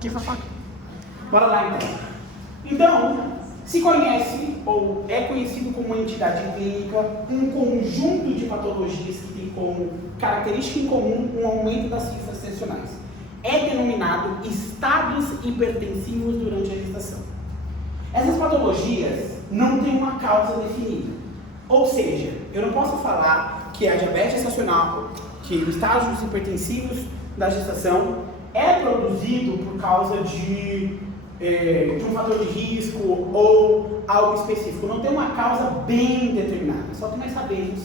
Que fofoca. Bora lá então. Então, se conhece ou é conhecido como uma entidade clínica um conjunto de patologias que tem como característica em comum um aumento das cifras tensionais. É denominado estados hipertensivos durante a gestação. Essas patologias não têm uma causa definida. Ou seja, eu não posso falar que a diabetes gestacional, que os estágios hipertensivos da gestação é produzido por causa de um fator de risco ou algo específico. Não tem uma causa bem determinada, só que nós sabemos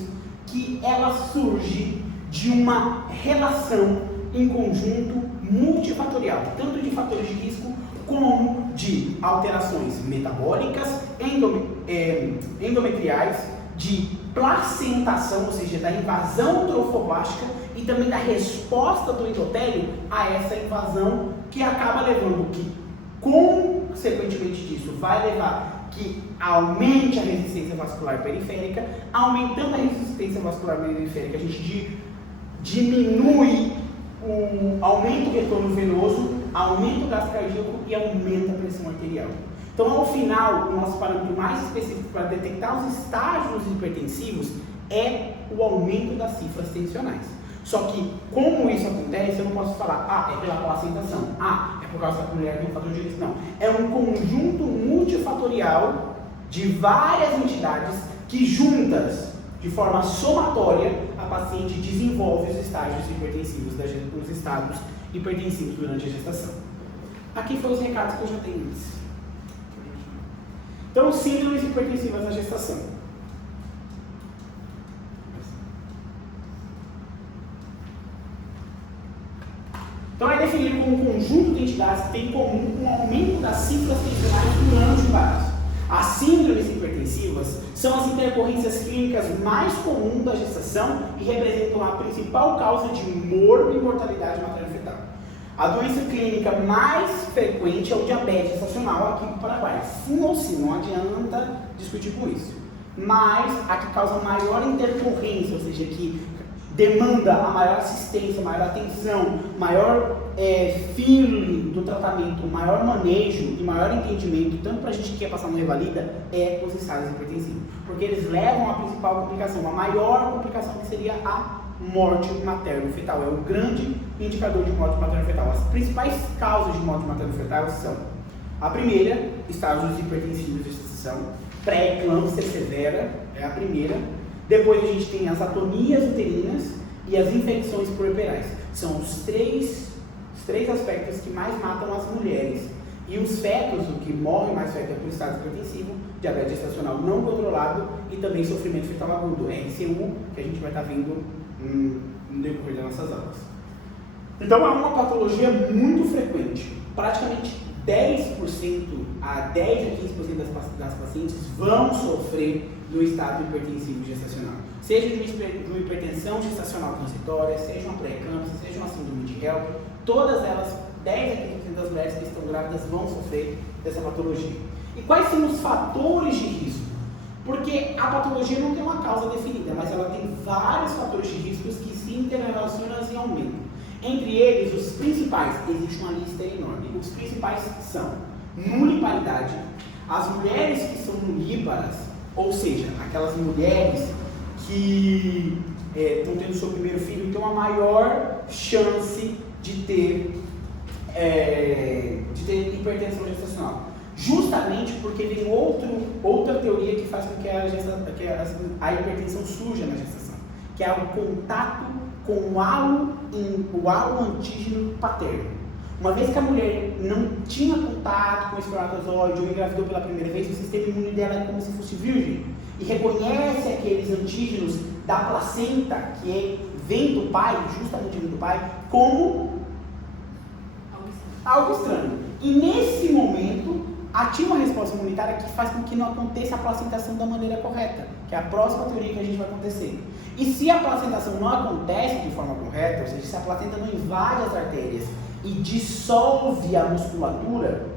que ela surge de uma relação em conjunto multifatorial, tanto de fatores de risco como de alterações metabólicas, endometriais, de placentação, ou seja, da invasão trofoblástica e também da resposta do endotélio a essa invasão, que acaba levando que, consequentemente disso, vai levar que aumente a resistência vascular periférica. Aumentando a resistência vascular periférica, a gente diminui o aumento do retorno venoso, aumenta o gasto cardíaco e aumenta a pressão arterial. Então, ao final, o nosso parâmetro mais específico para detectar os estágios hipertensivos é o aumento das cifras tensionais. Só que, como isso acontece, eu não posso falar, é pela placentação, é por causa da mulher que tem um fator de risco. Não, é um conjunto multifatorial de várias entidades que, juntas, de forma somatória, a paciente desenvolve os estágios hipertensivos, os estados hipertensivos durante a gestação. Aqui foram os recados que eu já tenho antes. Então, síndromes hipertensivas na gestação. Então, é definido como um conjunto de entidades que tem em comum um aumento das cifras tensionais durante o embaraço. As síndromes hipertensivas são as intercorrências clínicas mais comuns da gestação e representam a principal causa de morte e mortalidade materno-fetal. A doença clínica mais frequente é o diabetes gestacional aqui no Paraguai. Sim ou sim, não adianta discutir com isso. Mas a que causa maior intercorrência, ou seja, que demanda a maior assistência, maior atenção, maior feeling do tratamento, maior manejo e maior entendimento, tanto para a gente que quer passar no Revalida, é os estágios hipertensivos. Porque eles levam à principal complicação, a maior complicação que seria a morte materno-fetal. É o grande indicador de morte materno-fetal. As principais causas de morte materno-fetal são: a primeira, estágios hipertensivos de gestação, pré-eclâmpsia severa, é a primeira. Depois a gente tem as atonias uterinas e as infecções puerperais. São os três aspectos que mais matam as mulheres. E os fetos, o que morre mais feto é por estado hipertensivo, diabetes gestacional não controlado e também sofrimento fetal agudo, RCU, que a gente vai estar vendo no decorrer das nossas aulas. Então é uma patologia muito frequente. Praticamente 10% a 10 a 15% das pacientes vão sofrer do estado hipertensivo gestacional. Seja de uma hipertensão gestacional transitória, seja uma pré-eclâmpsia, seja uma síndrome de HELP, todas elas, 10 a 15% das mulheres que estão grávidas vão sofrer dessa patologia. E quais são os fatores de risco? Porque a patologia não tem uma causa definida, mas ela tem vários fatores de riscos que se interrelacionam e aumentam. Entre eles, os principais, existe uma lista enorme, os principais são nuliparidade, as mulheres que são nulíparas, ou seja, aquelas mulheres que estão tendo seu primeiro filho, têm uma maior chance de ter hipertensão gestacional. Justamente porque tem outra teoria que faz com que a hipertensão surja na gestação, que é o contato com o halo antígeno paterno. Uma vez que a mulher não tinha contato com o espermatozoide ou engravidou pela primeira vez, o sistema imune dela é como se fosse virgem e reconhece aqueles antígenos da placenta, que vem do pai, justamente vem do pai, como algo estranho. E nesse momento, ativa uma resposta imunitária que faz com que não aconteça a placentação da maneira correta, que é a próxima teoria que a gente vai acontecer. E se a placentação não acontece de forma correta, ou seja, se a placenta não invade as artérias e dissolve a musculatura,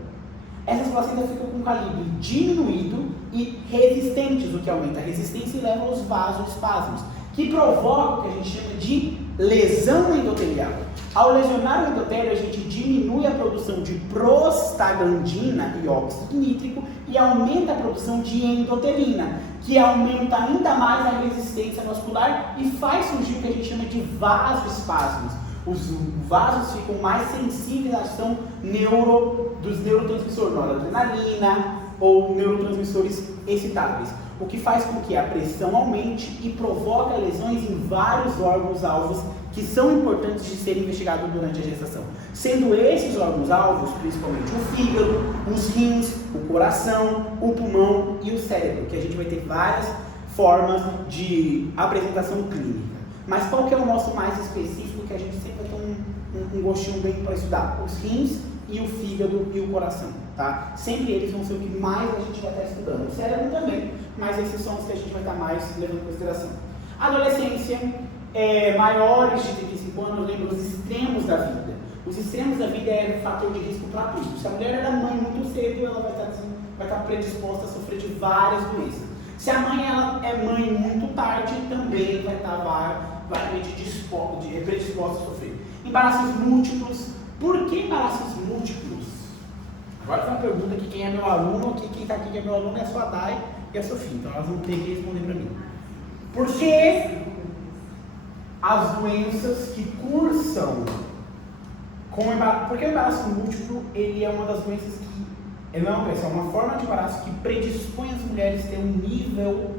essas placentas ficam com calibre diminuído e resistentes, o que aumenta a resistência e leva aos vasoespasmos, que provocam o que a gente chama de lesão endotelial. Ao lesionar o endotélio, a gente diminui a produção de prostaglandina e óxido nítrico e aumenta a produção de endotelina, que aumenta ainda mais a resistência muscular e faz surgir o que a gente chama de vasoespasmos. Os vasos ficam mais sensíveis à ação dos neurotransmissores, noradrenalina ou neurotransmissores excitáveis, o que faz com que a pressão aumente e provoca lesões em vários órgãos-alvos que são importantes de serem investigados durante a gestação, sendo esses órgãos-alvos principalmente o fígado, os rins, o coração, o pulmão e o cérebro, que a gente vai ter várias formas de apresentação clínica. Mas qual que é o nosso mais específico, que a gente sempre vai ter um gostinho bem para estudar? Os rins e o fígado e o coração, tá? Sempre eles vão ser o que mais a gente vai estar estudando. O cérebro também, mas esses são os que a gente vai estar mais levando em consideração. Adolescência, maiores de 35 anos, lembra os extremos da vida. Os extremos da vida é um fator de risco para tudo. Se a mulher era mãe muito cedo, ela vai estar predisposta a sofrer de várias doenças. Se a mãe ela é mãe muito tarde, também vai estar variamente predisposta a sofrer. Embaraços múltiplos. Por que embaraços múltiplos? Agora tem uma pergunta que quem é meu aluno, quem está aqui que é meu aluno é a sua Dai e a Sofia, então elas vão ter que responder para mim. Por que as doenças que cursam com embaraço? Porque o embaraço múltiplo ele é uma das doenças que é uma forma de embaraço que predispõe as mulheres a ter um nível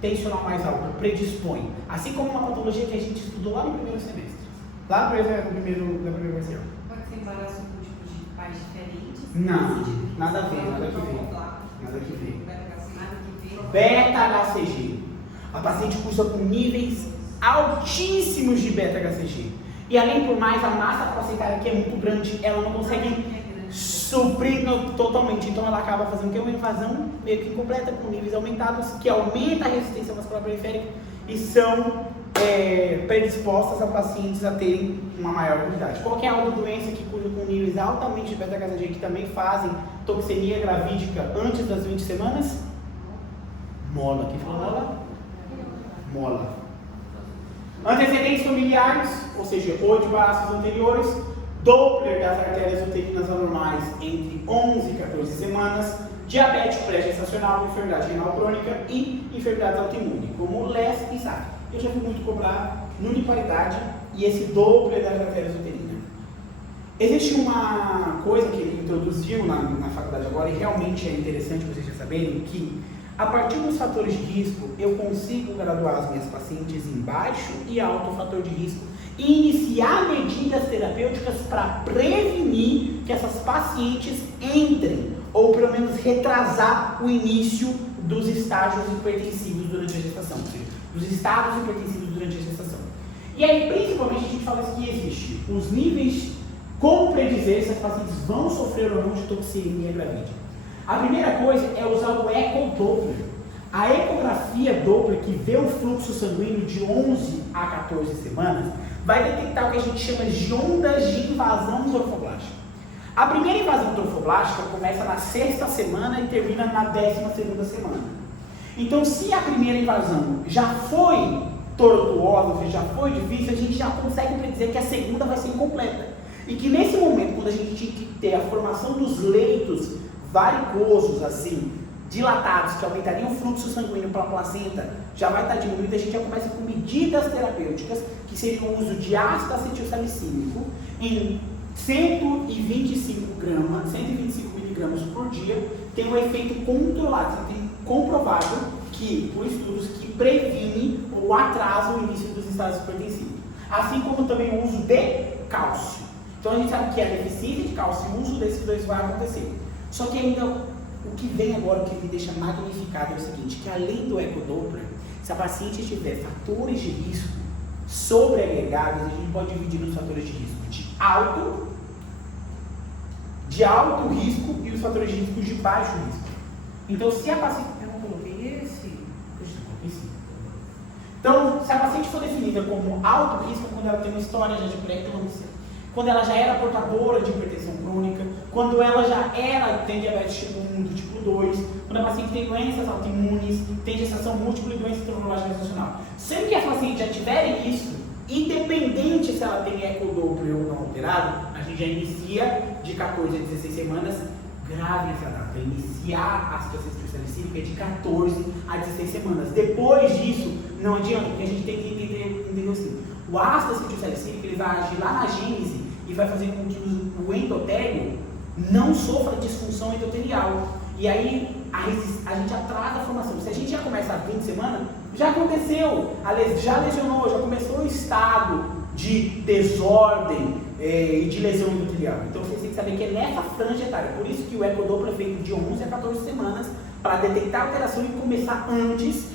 tensional mais alto, predispõe. Assim como uma patologia que a gente estudou lá no primeiro semestre. Lá no primeiro versão. Pode ser embaraço múltiplo de pais diferentes? Não, nada a ver, nada que ver. Beta-HCG. A paciente cursa com níveis altíssimos de beta-HCG. E além por mais, a massa placentária que é muito grande, ela não consegue suprir totalmente. Então ela acaba fazendo uma invasão meio que incompleta, com níveis aumentados, que aumenta a resistência muscular periférica e são predispostas a pacientes a terem uma maior quantidade. Qualquer autodoença que cursa com níveis altamente de beta-HCG que também fazem toxemia gravídica antes das 20 semanas? Mola. Quem falou mola? Mola. Antecedentes familiares, ou seja, 8 embaraços anteriores, Doppler das artérias uterinas anormais entre 11 e 14 semanas, diabetes pré-gestacional, enfermidade renal crônica e enfermidades autoimunes, como LES e SAF. Eu já vi muito cobrar nuniparidade e esse Doppler das artérias uterinas. Existe uma coisa que ele introduziu na faculdade agora e realmente é interessante vocês já saberem, que a partir dos fatores de risco eu consigo graduar as minhas pacientes em baixo e alto fator de risco e iniciar medidas terapêuticas para prevenir que essas pacientes entrem, ou pelo menos retrasar o início dos estágios hipertensivos durante a gestação, ou seja, dos estados hipertensivos durante a gestação. E aí, principalmente, a gente fala que existe os níveis, como predizer se as pacientes vão sofrer ou não de toxemia gravídica. A primeira coisa é usar o ecodoppler. A ecografia Doppler, que vê o fluxo sanguíneo de 11 a 14 semanas, vai detectar o que a gente chama de ondas de invasão trofoblástica. A primeira invasão trofoblástica começa na 6ª semana e termina na 12ª semana. Então, se a primeira invasão já foi tortuosa, ou seja, já foi difícil, a gente já consegue predizer que a segunda vai ser incompleta. E que nesse momento, quando a gente tinha que ter a formação dos leitos varicosos, assim, dilatados, que aumentariam o fluxo sanguíneo para a placenta, já vai estar diminuído. A gente já começa com medidas terapêuticas, que seria o uso de ácido acetilsalicílico em 125 miligramas por dia, tem um efeito controlado, tem comprovado que, por estudos, que previne ou atrasa o início dos estados hipertensivos. Assim como também o uso de cálcio. Então a gente sabe que a deficiência de cálcio e o uso desses dois vai acontecer. Só que ainda o que vem agora, o que me deixa magnificado é o seguinte, que além do ecodoppler, se a paciente tiver fatores de risco sobreagregados, a gente pode dividir nos fatores de risco de alto risco e os fatores de risco de baixo risco. Então, se a paciente... Eu não coloquei esse... Então, se a paciente for definida como alto risco, quando ela tem uma história já de pré-eclâmpsia, quando ela já era portadora de hipertensão crônica, quando ela já tem diabetes tipo 1 do tipo 2, quando a paciente tem doenças autoimunes, tem gestação múltipla e doença trombótica gestacional. Sempre que as pacientes já tiverem isso, independente se ela tem ecodoppler ou não alterado, a gente já inicia de 14 a 16 semanas, grave essa data, iniciar a situação salicílica de 14 a 16 semanas. Depois disso, não adianta, porque a gente tem que entender assim, o ácido acetilsalicílico ele vai agir lá na gênese e vai fazer com que o endotélio não sofra disfunção endotelial. E aí a gente atrasa a formação. Se a gente já começa a 20 semanas, já aconteceu, já lesionou, já começou o estado de desordem e de lesão endotelial. Então vocês têm que saber que é nessa franja etária. Por isso que o ecodoppler é feito de 11 a 14 semanas para detectar alteração e começar antes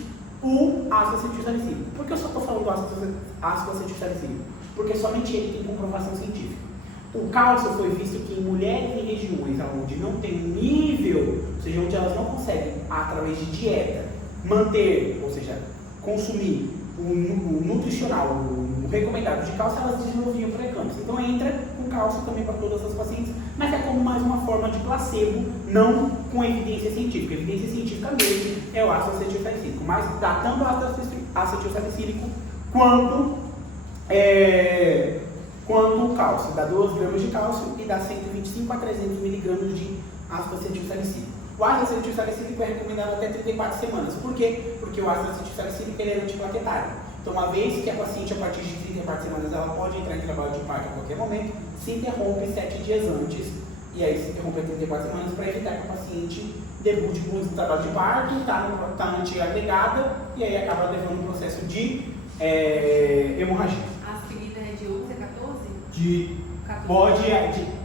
o ácido acetilsalicílico. Por que eu só estou falando do ácido acetilsalicílico? Porque somente ele tem comprovação científica. O cálcio foi visto que em mulheres em regiões onde não tem nível, ou seja, onde elas não conseguem, através de dieta, manter, ou seja, consumir o nutricional, o recomendado de cálcio, elas desenvolviam pré-eclâmpsia. Então entra com cálcio também para todas as pacientes, mas é como mais uma forma de placebo, não com evidência científica. A evidência científica mesmo é o ácido acetilsalicílico, mas dá tanto o ácido acetilsalicílico quanto o cálcio. Dá 2 gramas de cálcio e dá 125 a 300 miligramas de ácido acetilsalicílico. O ácido acetilsalicílico é recomendado até 34 semanas. Por quê? Porque o ácido acetilsalicílico ele é antiplaquetário. Então, uma vez que a paciente, a partir de 34 semanas, ela pode entrar em trabalho de parto a qualquer momento, se interrompe 7 dias antes, e aí se interrompe 34 semanas para evitar que a paciente debute com o trabalho de parto, está antiagregada, e aí acaba levando um processo de hemorragia. A aspirina é de 11 a 14?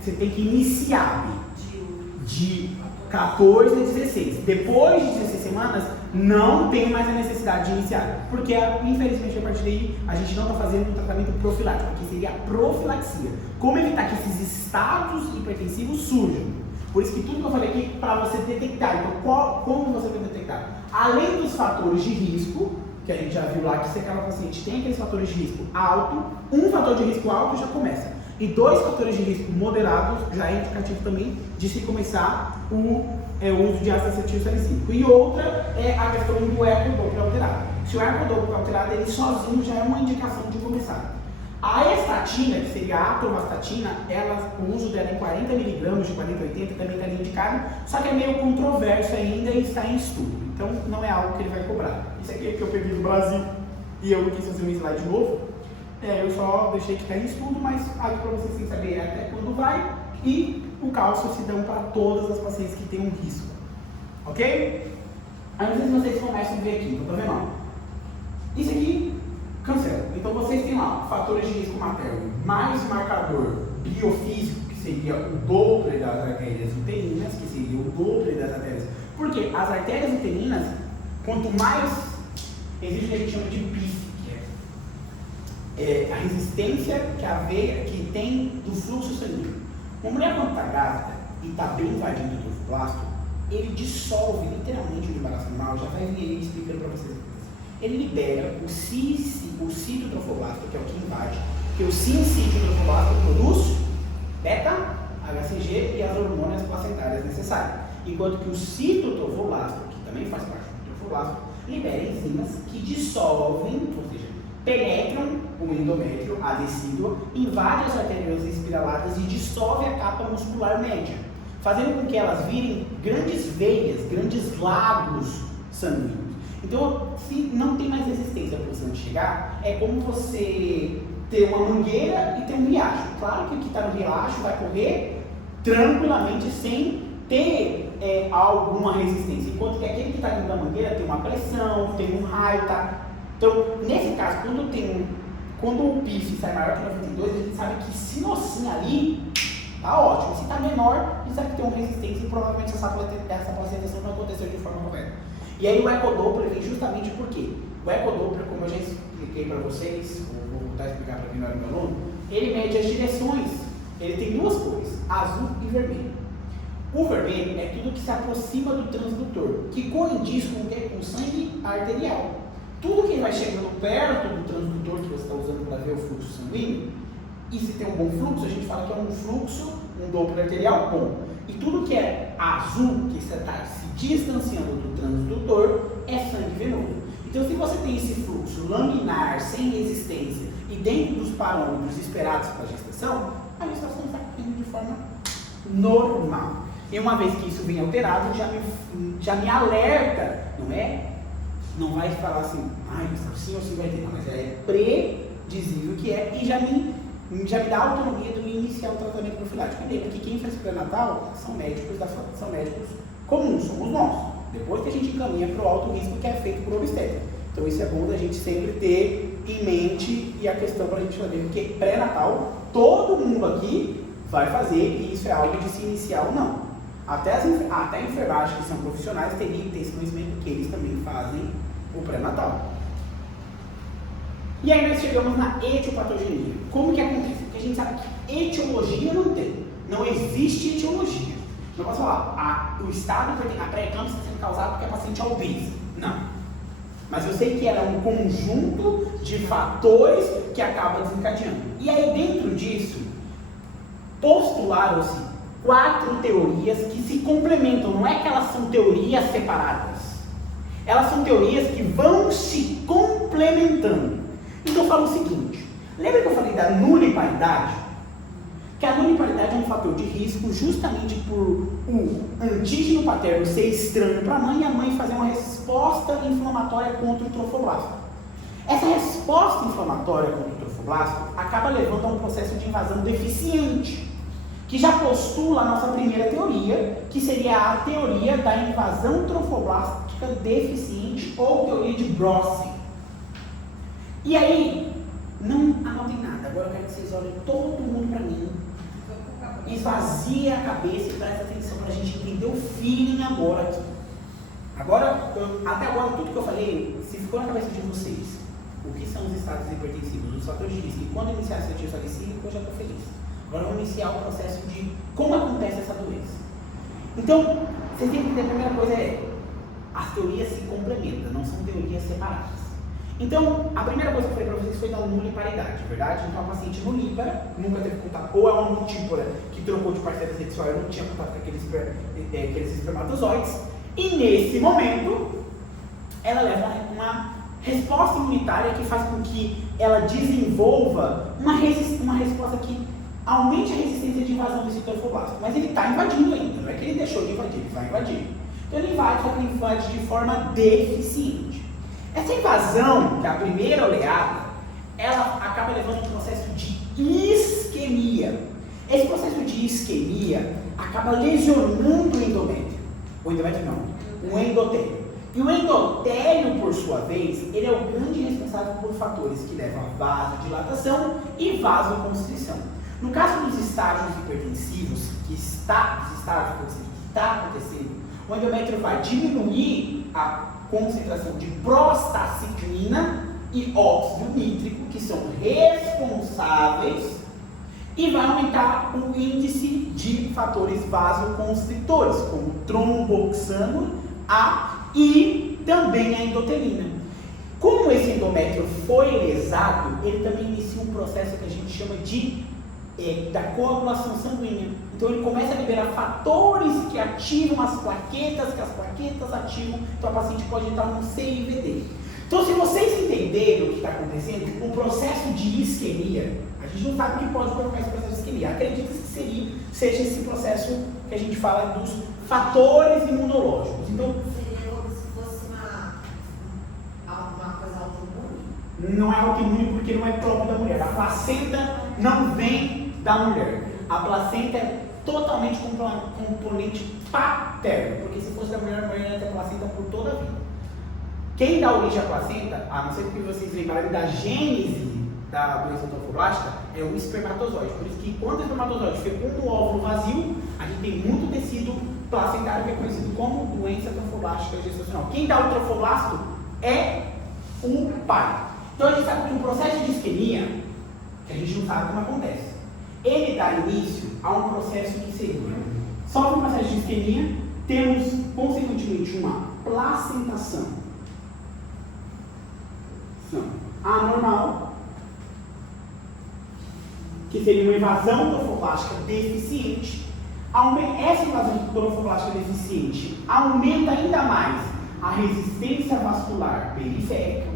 Você tem que iniciar de 14 a 16. Depois de 16 semanas, não tem mais a necessidade de iniciar. Porque, infelizmente, a partir daí, a gente não está fazendo um tratamento profilático, que seria a profilaxia. Como evitar que esses estados hipertensivos surjam? Por isso que tudo que eu falei aqui, para você detectar. Então, como você vai detectar? Além dos fatores de risco, que a gente já viu lá, que se aquela paciente tem aqueles fatores de risco alto, um fator de risco alto já começa. E 2 fatores de risco moderados já é indicativo também de se começar o uso de ácido acetilsalicílico. E outra é a questão do ecodoppler alterado. Se o ecodoppler alterado, ele sozinho já é uma indicação de começar. A estatina, que seria a atorvastatina, o uso dela em 40 mg de 40 a 80 também está indicado, só que é meio controverso ainda e está em estudo. Então não é algo que ele vai cobrar. Isso aqui é que eu peguei do Brasil e eu quis fazer um slide novo. Eu só deixei que está em estudo, mas algo para vocês têm que saber até quando vai, e o cálcio se dão para todas as pacientes que têm um risco. Ok? Aí não sei se vocês começam a ver aqui, então tá vendo? Ó. Isso aqui, cancela. Então vocês têm lá fatores de risco materno, mais marcador biofísico, que seria o Doppler das artérias uterinas, que seria o Doppler das artérias. Porque as artérias uterinas, quanto mais existe o que a gente chama de PIF, a resistência que a veia que tem do fluxo sanguíneo. Uma mulher quando está grávida e está bem invadindo o trofoblasto, ele dissolve literalmente o embaraço normal, já vai vir ele explicando para vocês. Ele libera o citotrofoblasto, que é o que invade, porque o citotrofoblasto produz beta, HCG e as hormonas placentárias necessárias. Enquanto que o citotrofoblasto, que também faz parte do trofoblasto, libera enzimas que dissolvem, ou seja, penetram o endométrio, a decídua, invadem as artérias espiraladas e dissolve a capa muscular média, fazendo com que elas virem grandes veias, grandes lagos sanguíneos. Então, se não tem mais resistência para o sangue chegar, é como você ter uma mangueira e ter um riacho. Claro que o que está no riacho vai correr tranquilamente sem ter alguma resistência, enquanto que aquele que está dentro da mangueira tem uma pressão, tem um raio, tá? Então, nesse caso, quando o PIF sai maior que 92, a gente sabe que se nocinho ali, tá ótimo. Se tá menor, a gente sabe que tem uma resistência e provavelmente essa placentação não aconteceu de forma correta. E aí o ecodoppler vem justamente por quê? O ecodoppler, como eu já expliquei para vocês, vou voltar a explicar para quem não era meu aluno, ele mede as direções. Ele tem 2 cores, azul e vermelho. O vermelho é tudo que se aproxima do transdutor, que coincide com o quê? Com o sangue arterial. Tudo que vai chegando perto do transdutor que você está usando para ver o fluxo sanguíneo, E se tem um bom fluxo, a gente fala que é um fluxo, um Doppler arterial bom. E tudo que é azul, que você está se distanciando do transdutor, é sangue venoso. Então, se você tem esse fluxo laminar, sem resistência, e dentro dos parâmetros esperados para a gestação está correndo de forma normal. E uma vez que isso vem alterado, já me alerta, não é? Não vai falar assim, sim ou sim vai ter, não, mas é predizível que é, e já me dá a autonomia de eu iniciar o tratamento profilático. Lembra que quem faz pré-natal são médicos comuns, somos nós. Depois que a gente encaminha para o alto risco que é feito por obstetra. Então isso é bom da gente sempre ter em mente, e a questão para a gente saber, porque pré-natal, todo mundo aqui vai fazer, e isso é algo de se iniciar ou não. Até a enfermagem, que são profissionais, teriam que ter esse conhecimento que eles também fazem o pré-natal. E aí nós chegamos na etiopatogenia. Como que acontece? Porque a gente sabe que etiologia não tem. Não existe etiologia. Não posso falar, o estado a pré-eclâmpsia está sendo causado porque a paciente é obesa. Não. Mas eu sei que ela é um conjunto de fatores que acaba desencadeando. E aí dentro disso, postularam-se 4 teorias que se complementam. Não é que elas são teorias separadas. Elas são teorias que vão se complementando. Então eu falo o seguinte, lembra que eu falei da nulliparidade? Que a nulliparidade é um fator de risco justamente por o antígeno paterno ser estranho para a mãe e a mãe fazer uma resposta inflamatória contra o trofoblasto. Essa resposta inflamatória contra o trofoblasto acaba levando a um processo de invasão deficiente, que já postula a nossa primeira teoria, que seria a teoria da invasão trofoblástica deficiente ou teoria de Brosse. E aí, não anotem nada, agora eu quero que vocês olhem todo mundo para mim, esvazia a cabeça e presta atenção para a gente entender o feeling agora aqui. Até agora, tudo que eu falei, se ficou na cabeça de vocês, o que são os estados hipertensivos, os fatores de risco, e quando iniciar essa atividade agressiva, eu já estou feliz. Agora vamos iniciar o processo de como acontece essa doença. Então, vocês têm que entender, a primeira coisa as teorias se complementam, não são teorias separadas. Então, a primeira coisa que eu falei para vocês foi da nulliparidade, verdade? Então, a paciente nulípara nunca teve contato, ou é uma multípora que trocou de parceira sexual e não tinha contato com aqueles espermatozoides, e nesse momento, ela leva uma resposta imunitária que faz com que ela desenvolva uma resposta que aumente a resistência de invasão desse trofoblasto. Mas ele está invadindo ainda, não é que ele deixou de invadir, ele vai invadir. Então, ele invade, só que ele invade de forma deficiente. Essa invasão, que é a primeira oleada, ela acaba levando a um processo de isquemia. Esse processo de isquemia acaba lesionando o endométrio. O endométrio não, o endotélio. E o endotélio, por sua vez, ele é o grande responsável por fatores que levam a vasodilatação e vasoconstrição. No caso dos estágios hipertensivos, que está acontecendo, o endométrio vai diminuir a concentração de prostaciclina e óxido nítrico, que são responsáveis, e vai aumentar o índice de fatores vasoconstritores, como tromboxano e também a endotelina. Como esse endométrio foi lesado, ele também inicia um processo que a gente chama da coagulação sanguínea. Então ele começa a liberar fatores que ativam as plaquetas, que as plaquetas ativam, então a paciente pode entrar num CIVD. Então, se vocês entenderem o que está acontecendo, o processo de isquemia, a gente não sabe o que pode provocar esse processo de isquemia. Acredita-se que seja esse processo que a gente fala dos fatores imunológicos. Então, seria como se fosse uma coisa autoimune? Não é autoimune porque não é próprio da mulher. A placenta não vem da mulher. A placenta é totalmente componente paterno, porque se fosse da mulher, a mulher ia ter placenta por toda a vida. Quem dá origem à placenta, a não ser que vocês lembrarem da gênese da doença trofoblástica, é o espermatozoide. Por isso que quando o espermatozoide fecunda o óvulo vazio, a gente tem muito tecido placentário que é conhecido como doença trofoblástica gestacional. Quem dá o trofoblasto é o pai. Então a gente sabe que o processo de isquemia, que a gente não sabe como acontece, ele dá início a um processo que seria, só no processo de isquemia, temos consequentemente uma placentação anormal que seria uma invasão trofoblástica deficiente, essa invasão trofoblástica deficiente aumenta ainda mais a resistência vascular periférica,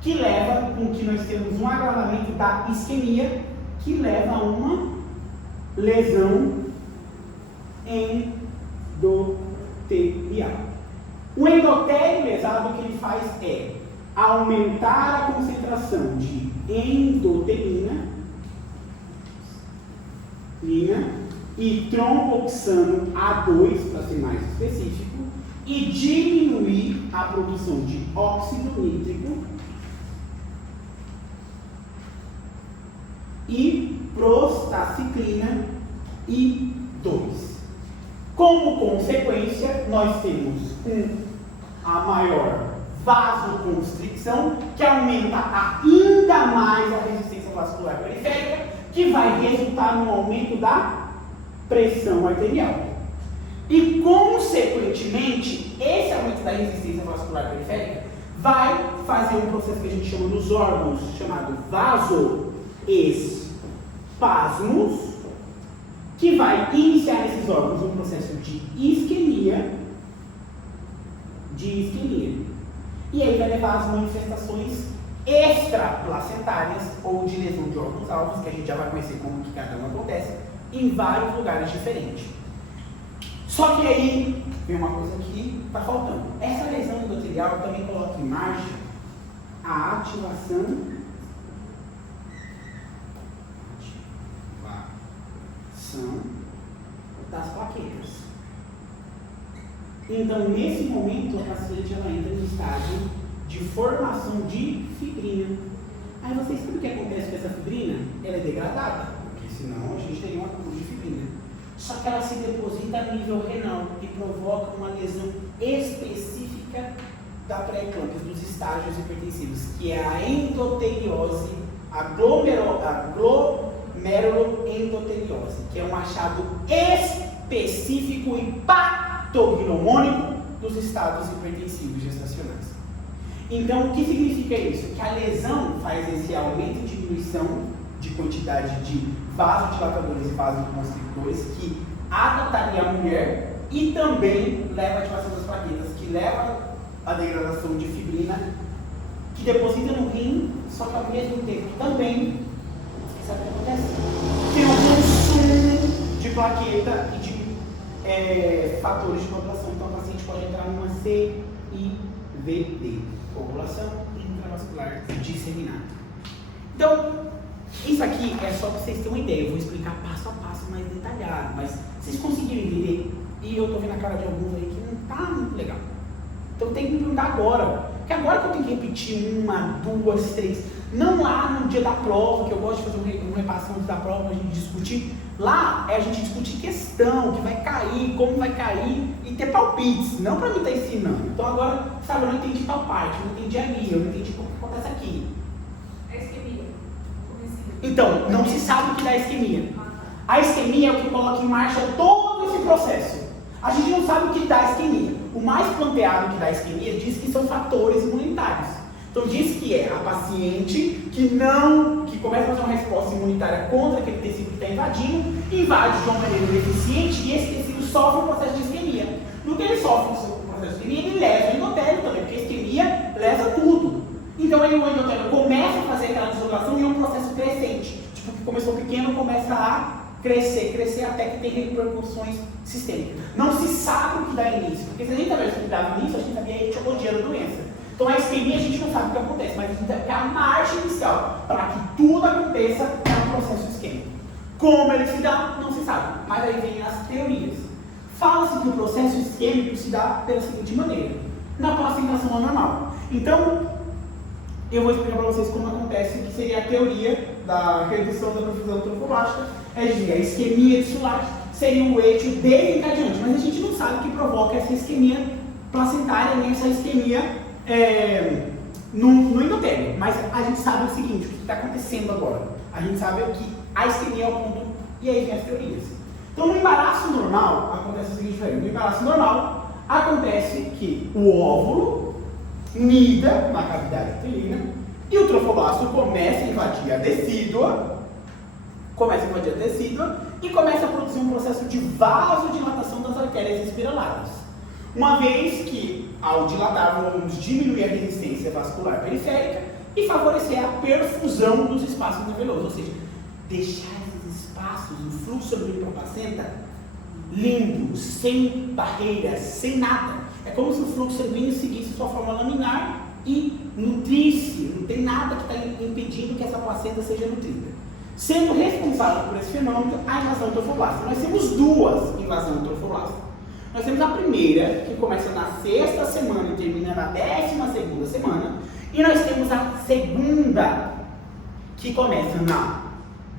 que leva com que nós temos um agravamento da isquemia, que leva a uma lesão endotelial. O endotélio lesado, o que ele faz é aumentar a concentração de endotelina e tromboxano A2, para ser mais específico, e diminuir a produção de óxido nítrico e prostaciclina I2. Como consequência, nós temos a maior vasoconstricção, que aumenta ainda mais a resistência vascular periférica, que vai resultar no aumento da pressão arterial. E, consequentemente, esse aumento da resistência vascular periférica vai fazer um processo que a gente chama nos órgãos, chamado vasoespasmos, que vai iniciar nesses órgãos um processo de isquemia, e aí vai levar às manifestações extraplacentárias ou de lesão de órgãos-alvos, que a gente já vai conhecer como que cada um acontece, em vários lugares diferentes. Só que aí vem uma coisa que está faltando. Essa lesão endotelial também coloca em marcha a ativação das plaquetas. Então, nesse momento, a paciente ela entra no estágio de formação de fibrina. Aí vocês sabem o que acontece com essa fibrina? Ela é degradada, porque senão a gente teria uma acúmulo de fibrina. Só que ela se deposita a nível renal e provoca uma lesão específica da pré-eclâmpsia, dos estágios hipertensivos, que é a endoteliose, a glomeruloendoteliose, que é um achado específico e patognomônico dos estados hipertensivos gestacionais. Então, o que significa isso? Que a lesão faz esse aumento e diminuição de quantidade de vasodilatadores e vasoconstrictores que adaptaria a mulher e também leva à ativação das plaquetas, que leva à degradação de fibrina, que deposita no rim, só que ao mesmo tempo também, sabe o que acontece? Tem um consumo de plaqueta e de fatores de coagulação. Então, o paciente pode entrar numa CIVD, coagulação intravascular disseminada. Então, isso aqui é só para vocês terem uma ideia. Eu vou explicar passo a passo mais detalhado, mas vocês conseguiram entender? E eu estou vendo a cara de alguns aí que não está muito legal. Então tem que me perguntar agora. Porque agora que eu tenho que repetir 1, 2, 3. Não lá no dia da prova, que eu gosto de fazer uma repassão da prova, a gente discutir. Lá é a gente discutir questão, que vai cair, como vai cair e ter palpites. Não para mim estar ensinando. Então agora, sabe, eu não entendi tal parte, eu não entendi ali, eu não entendi o que acontece aqui. É isquemia. Então, não se sabe o que dá a isquemia. A isquemia é o que coloca em marcha todo esse processo. A gente não sabe o que dá a isquemia. O mais planteado que dá a isquemia diz que são fatores imunitários. Então diz que é a paciente que começa a fazer uma resposta imunitária contra aquele tecido que está invadindo, invade de uma maneira deficiente e esse tecido sofre um processo de isquemia. No que ele sofre um processo de isquemia, ele lesa o endotélio também, porque a isquemia lesa tudo. Então aí o endotélio começa a fazer aquela deslocação e é um processo crescente. Tipo, que começou pequeno, começa a crescer até que tem repercussões sistêmicas. Não se sabe o que dá início, porque se a gente tivesse estudado nisso, a gente sabia a etiologia da doença. Então a isquemia a gente não sabe o que acontece, mas a gente sabe que a marcha inicial para que tudo aconteça é um processo isquêmico. Como ele se dá, não se sabe, mas aí vem as teorias. Fala-se que o processo isquêmico se dá pela seguinte maneira: na placentação anormal. Então, eu vou explicar para vocês como acontece, que seria a teoria da redução da perfusão trofoblástica, é dizer, a isquemia tissular seria o eixo desencadeante, mas a gente não sabe o que provoca essa isquemia placentária, nem essa isquemia no endotélio. Mas a gente sabe o seguinte, o que está acontecendo agora. A gente sabe que a isquemia é o ponto, e aí vem as teorias. Então, no embaraço normal, acontece o seguinte, no embaraço normal, acontece que o óvulo nida na cavidade uterina e o trofoblasto começa a invadir a decídua começa a invadir a tecido e começa a produzir um processo de vasodilatação das artérias espiraladas. Uma vez que, ao dilatar, vamos diminuir a resistência vascular periférica e favorecer a perfusão dos espaços nervosos, ou seja, deixar esses espaços, o fluxo sanguíneo para a placenta limpo, sem barreiras, sem nada. É como se o fluxo sanguíneo seguisse sua forma laminar e nutrisse, não tem nada que está impedindo que essa placenta seja nutrida. Sendo responsável por esse fenômeno a invasão trofoblástica. Nós temos duas invasões trofoblásticas. Nós temos a primeira, que começa na 6ª semana e termina na 12ª semana, e nós temos a segunda, que começa na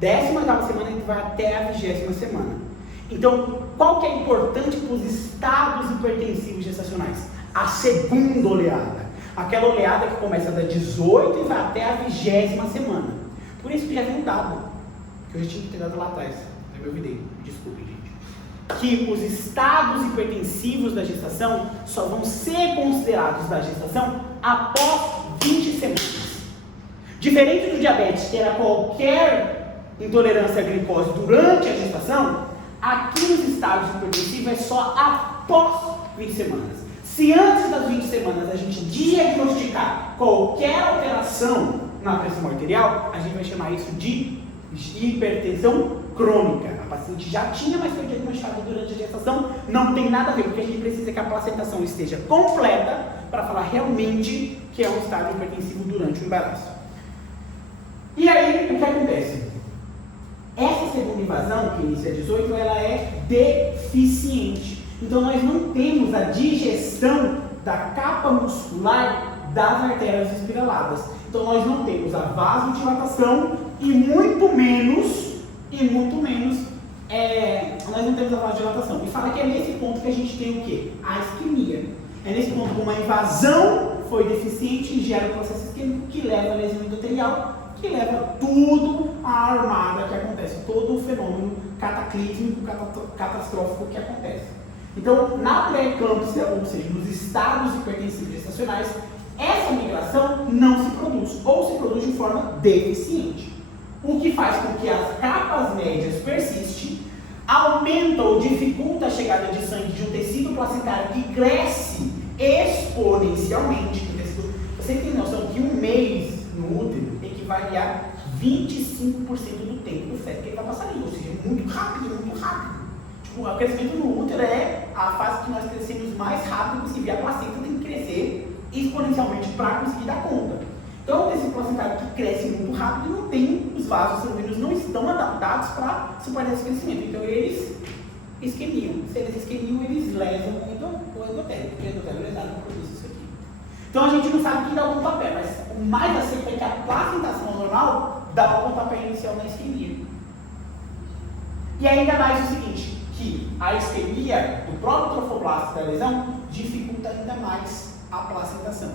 18ª semana e vai até a 20ª semana. Então, qual que é importante para os estados hipertensivos gestacionais? A segunda oleada. Aquela oleada que começa da 18 e vai até a 20ª semana. Por isso que já vem um dado, que eu já tinha que ter dado lá atrás. Eu me olvidei, desculpe, gente. Que os estados hipertensivos da gestação só vão ser considerados da gestação após 20 semanas. Diferente do diabetes, que era qualquer intolerância à glicose durante a gestação, aqui nos estados hipertensivos é só após 20 semanas. Se antes das 20 semanas a gente diagnosticar qualquer alteração na pressão arterial, a gente vai chamar isso de hipertensão crônica. A paciente já tinha, mas foi diagnosticada durante a gestação, não tem nada a ver, porque a gente precisa que a placentação esteja completa para falar realmente que é um estado hipertensivo durante o embaraço. E aí, o que acontece? Essa segunda invasão, que inicia a 18, ela é deficiente. Então, nós não temos a digestão da capa muscular das artérias espiraladas. Então, nós não temos a vasodilatação e muito menos, nós não temos a vasodilatação. E fala que é nesse ponto que a gente tem o quê? A isquemia. É nesse ponto que uma invasão foi deficiente e gera o processo isquêmico que leva a lesão endotelial, que leva tudo à armada que acontece, todo o fenômeno cataclísmico, catastrófico que acontece. Então, na pré-eclâmpsia, ou seja, nos estados hipertensivos gestacionais, essa migração não se produz, ou se produz de forma deficiente. O que faz com que as capas médias persistem, aumenta ou dificulta a chegada de sangue de um tecido placentário que cresce exponencialmente. Você tem noção que um mês no útero equivale a 25% do tempo do feto que ele vai passar ali, ou seja, muito rápido, muito rápido. Tipo, o crescimento no útero é a fase que nós crescemos mais rápido possível, e a placenta tem que crescer exponencialmente para conseguir dar conta. Então, esse placentário que cresce muito rápido não tem, os vasos sanguíneos não estão adaptados para suportar esse crescimento, então eles isquemiam. Se eles isquemiam, eles lesam o endotélio, porque o endotélio lesado não produz isso aqui. Então a gente não sabe quem dá o pontapé, mas o mais aceito é que a placentação normal dá o pontapé inicial na isquemia. E ainda mais o seguinte, que a isquemia do próprio trofoblasto da lesão dificulta ainda mais a placentação.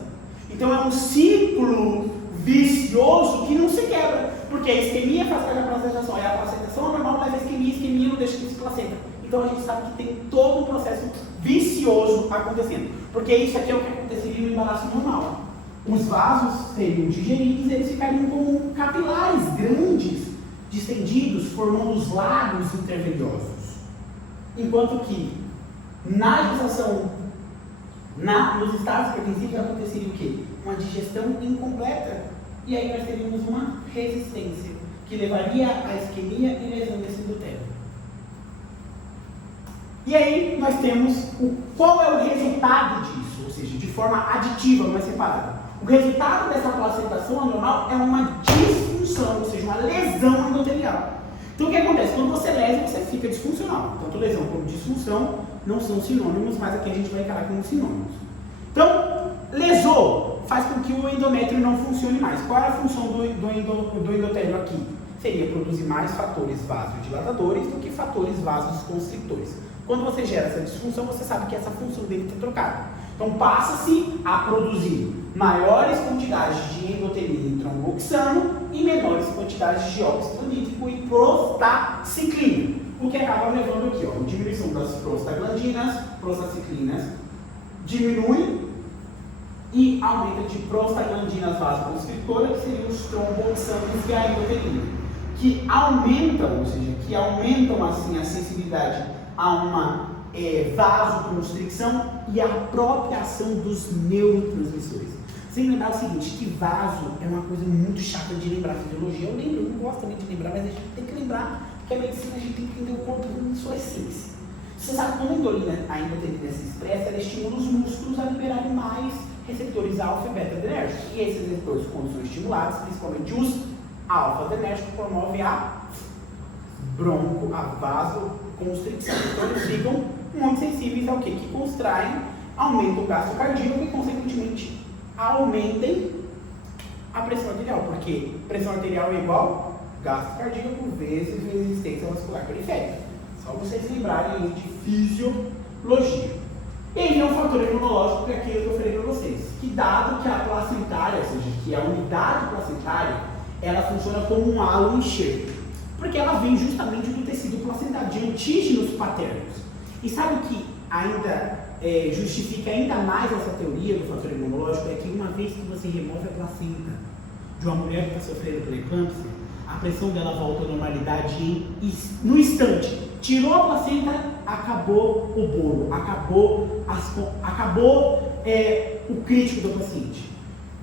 Então é um ciclo vicioso que não se quebra, porque a isquemia faz parte da placentação, aí a placentação normal leva a isquemia não deixa que se placenta. Então a gente sabe que tem todo um processo vicioso acontecendo, porque isso aqui é o que aconteceria no embaraço normal. Os vasos seriam digeridos e eles ficariam como capilares grandes, distendidos, formando os lagos intervenosos. Enquanto que na gestação, nos estados hipertensivos aconteceria o quê? Uma digestão incompleta, e aí nós teríamos uma resistência, que levaria à isquemia e lesão desse endotélio. E aí nós temos qual é o resultado disso, ou seja, de forma aditiva, não é separada. O resultado dessa placentação anormal é uma disfunção, ou seja, uma lesão endotelial. Então o que acontece? Quando você lesa, você fica disfuncional. Tanto lesão como disfunção não são sinônimos, mas aqui a gente vai encarar como sinônimos. Então, lesou faz com que o endométrio não funcione mais. Qual é a função do endotélio aqui? Seria produzir mais fatores vasodilatadores do que fatores vasoconstrictores. Quando você gera essa disfunção, você sabe que essa função dele está trocada. Então passa-se a produzir maiores quantidades de endotelina e tromboxano e menores quantidades de óxido nítrico e prostaciclina. O que acaba levando aqui, ó, diminuição das prostaciclinas diminui e aumenta de prostaglandinas vasoconstrictoras, que seriam os tromboxanos e a endotelina, que aumentam, ou seja, que aumentam assim a sensibilidade a uma vasoconstricção e a própria ação dos neurotransmissores. Sem lembrar o seguinte, que vaso é uma coisa muito chata de lembrar. Fisiologia eu lembro, eu não gosto também de lembrar, mas a gente tem que lembrar que a medicina a gente tem que entender o corpo em sua essência. Você sabe que quando a endorfina se expressa, ela estimula os músculos a liberarem mais receptores alfa e beta adrenérgicos. E esses receptores, quando são estimulados, principalmente os alfa adrenérgicos, promovem a vasoconstricção. Então eles ficam muito sensíveis ao que contraem, aumentam o gasto cardíaco e, consequentemente, aumentem a pressão arterial, porque pressão arterial é igual gasto cardíaco vezes resistência vascular periférica. Só vocês lembrarem de fisiologia. E aí vem um fator imunológico que aqui eu falei para vocês, que dado que a placentária, ou seja, que a unidade placentária, ela funciona como um halo enxerto, porque ela vem justamente do tecido placentário, de antígenos paternos. E sabe o que ainda justifica ainda mais essa teoria do fator imunológico? É que uma vez que você remove a placenta de uma mulher que está sofrendo pela eclâmpsia, a pressão dela volta à normalidade no instante. Tirou a placenta, acabou o bolo, acabou o crítico do paciente.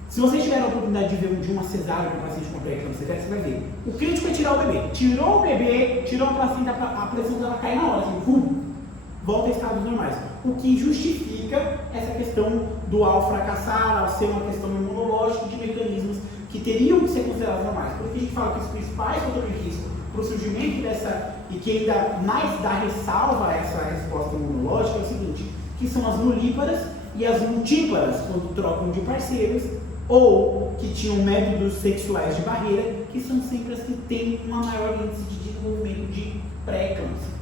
Se vocês tiverem a oportunidade de ver de uma cesárea com um paciente com pré-eclâmpsia, você vai ver. O crítico é tirar o bebê. Tirou o bebê, tirou a placenta, a pressão dela cai na hora, assim, volta a estados normais. O que justifica essa questão do ao fracassar, ao ser uma questão imunológica de mecanismos que teriam que ser considerados normais. Por isso que a gente fala que os principais fatores de risco para o surgimento dessa, e que ainda mais dá ressalva a essa resposta imunológica, é o seguinte, que são as nulíparas e as multíparas, quando trocam de parceiros, ou que tinham métodos sexuais de barreira, que são sempre as que têm uma maior índice de desenvolvimento de pré-eclâmpsia.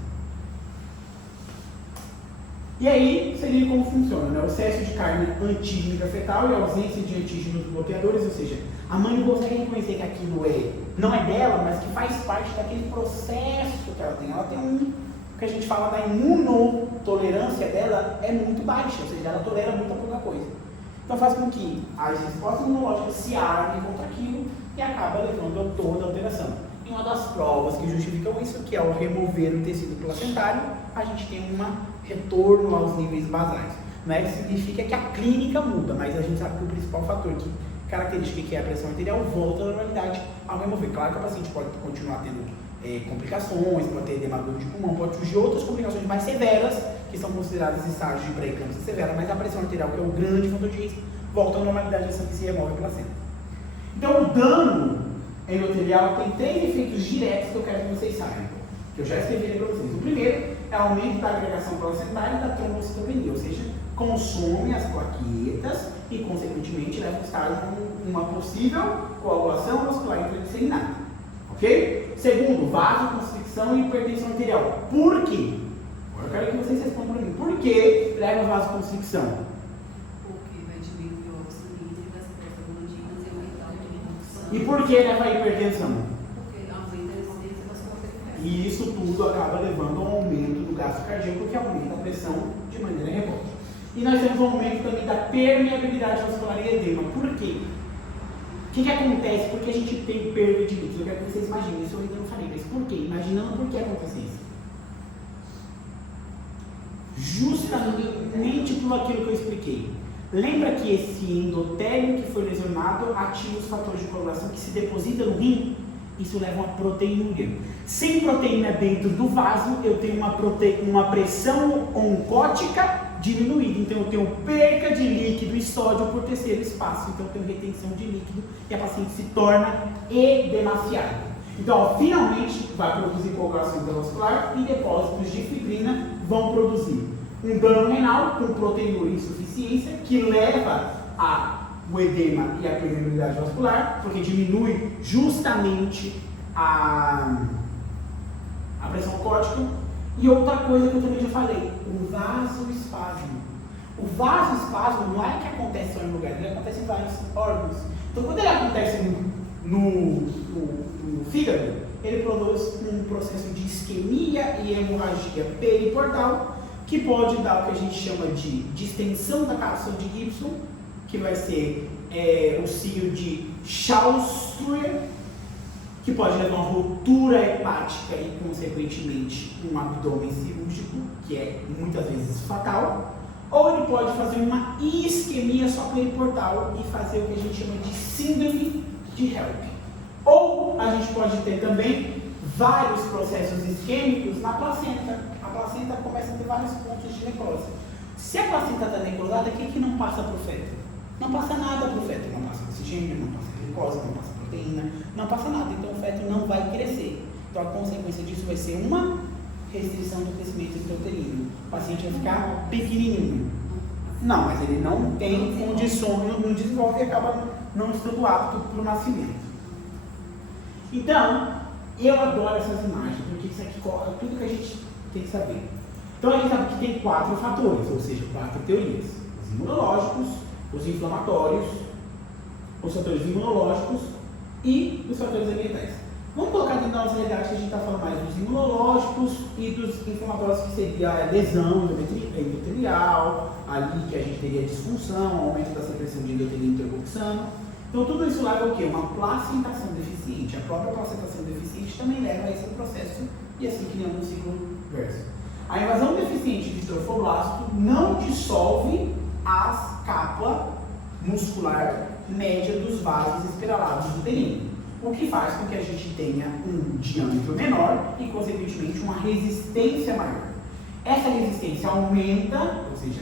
E aí, seria como funciona, né? O excesso de carne antígena fetal e a ausência de antígenos bloqueadores, ou seja, a mãe não consegue reconhecer que aquilo não é dela, mas que faz parte daquele processo que ela tem. Ela tem o que a gente fala da imunotolerância dela é muito baixa, ou seja, ela tolera muita pouca coisa. Então faz com que as respostas imunológicas se armem contra aquilo e acaba levando a toda a alteração. E uma das provas que justificam isso, que é ao remover o tecido placentário, a gente tem um retorno aos níveis basais. Não é que significa que a clínica muda, mas a gente sabe que o principal fator que característica que é a pressão arterial volta à normalidade ao remover. Claro que o paciente pode continuar tendo complicações, pode ter edema agudo de pulmão, pode surgir outras complicações mais severas, que são consideradas estágios de pré-eclâmpsia severa, mas a pressão arterial, que é o grande fator de risco, volta à normalidade assim que se remove a placenta. Então o dano endotelial tem 3 efeitos diretos que eu quero que vocês saibam, que eu já escrevi para vocês. O primeiro é o aumento da agregação placentária e da trombocitopenia, ou seja, consome as plaquetas e, consequentemente, leva o estágio com uma possível coagulação muscular intradisseminada. Ok? Segundo, vasoconstricção e hipertensão arterial. Por quê? Agora eu quero que vocês respondam para mim. Por que leva a vasoconstricção? Porque vai diminuir o óxido nítrico, as prostaglandinas e aumentar o ritmo do sangue. E por que leva a hipertensão? Porque aumenta a resistência vascular periférica. E isso tudo acaba levando ao aumento do gasto cardíaco, porque aumenta a pressão de maneira rebote. E nós temos um aumento também da permeabilidade vascular e edema. Por quê? O que acontece? Porque a gente tem perda de líquido. Eu quero que vocês imaginem, isso eu ainda não falei, mas por quê? Imaginando por que acontece isso. Justamente por aquilo que eu expliquei. Lembra que esse endotélio que foi lesionado ativa os fatores de coagulação que se depositam no rim? Isso leva a uma proteinúria. Sem proteína dentro do vaso, eu tenho uma pressão oncótica diminuída. Então eu tenho perca de líquido e sódio por terceiro espaço. Então eu tenho retenção de líquido e a paciente se torna edemaciada. Então, finalmente, vai produzir coagulação intravascular e depósitos de fibrina vão produzir um dano renal com proteinúria e insuficiência que leva o edema e a permeabilidade vascular, porque diminui justamente a pressão oncótica. E outra coisa que eu também já falei, o vasoespasmo. O vasoespasmo não é que acontece só em um lugar, ele acontece em vários órgãos. Então, quando ele acontece no fígado, ele produz um processo de isquemia e hemorragia periportal, que pode dar o que a gente chama de distensão da cápsula de Gibson, que vai ser o signo de Shaw-Stewart, que pode levar a uma ruptura hepática e, consequentemente, um abdômen cirúrgico, que é muitas vezes fatal, ou ele pode fazer uma isquemia supraportal e fazer o que a gente chama de síndrome de HELLP. Ou a gente pode ter também vários processos isquêmicos na placenta. A placenta começa a ter vários pontos de necrose. Se a placenta está necrosada, o que não passa para o feto? Não passa nada para o feto. Não passa oxigênio, não passa glicose, não passa proteína, não passa nada. Então o feto não vai crescer. Então a consequência disso vai ser uma restrição do crescimento intrauterino. O paciente vai ficar pequenininho. Não, mas ele não tem condições, não desenvolve e acaba não estando apto para o nascimento. Então, eu adoro essas imagens, porque isso aqui corre tudo que a gente tem que saber. Então a gente sabe que tem 4 fatores, ou seja, 4 teorias. Os imunológicos, os inflamatórios, os fatores imunológicos e os fatores ambientais. Vamos colocar dentro da nossa realidade que a gente está falando mais dos imunológicos e dos inflamatórios, que seria a lesão endotelial, ali que a gente teria disfunção, aumento da secreção de endotelina intercoxano. Então tudo isso leva ao quê? Uma placentação deficiente. A própria placentação deficiente também leva a esse processo e assim criando um ciclo verso. A invasão deficiente de trofoblast não dissolve as capa muscular média dos vasos espiralados do uterino, o que faz com que a gente tenha um diâmetro menor e, consequentemente, uma resistência maior. Essa resistência aumenta, ou seja,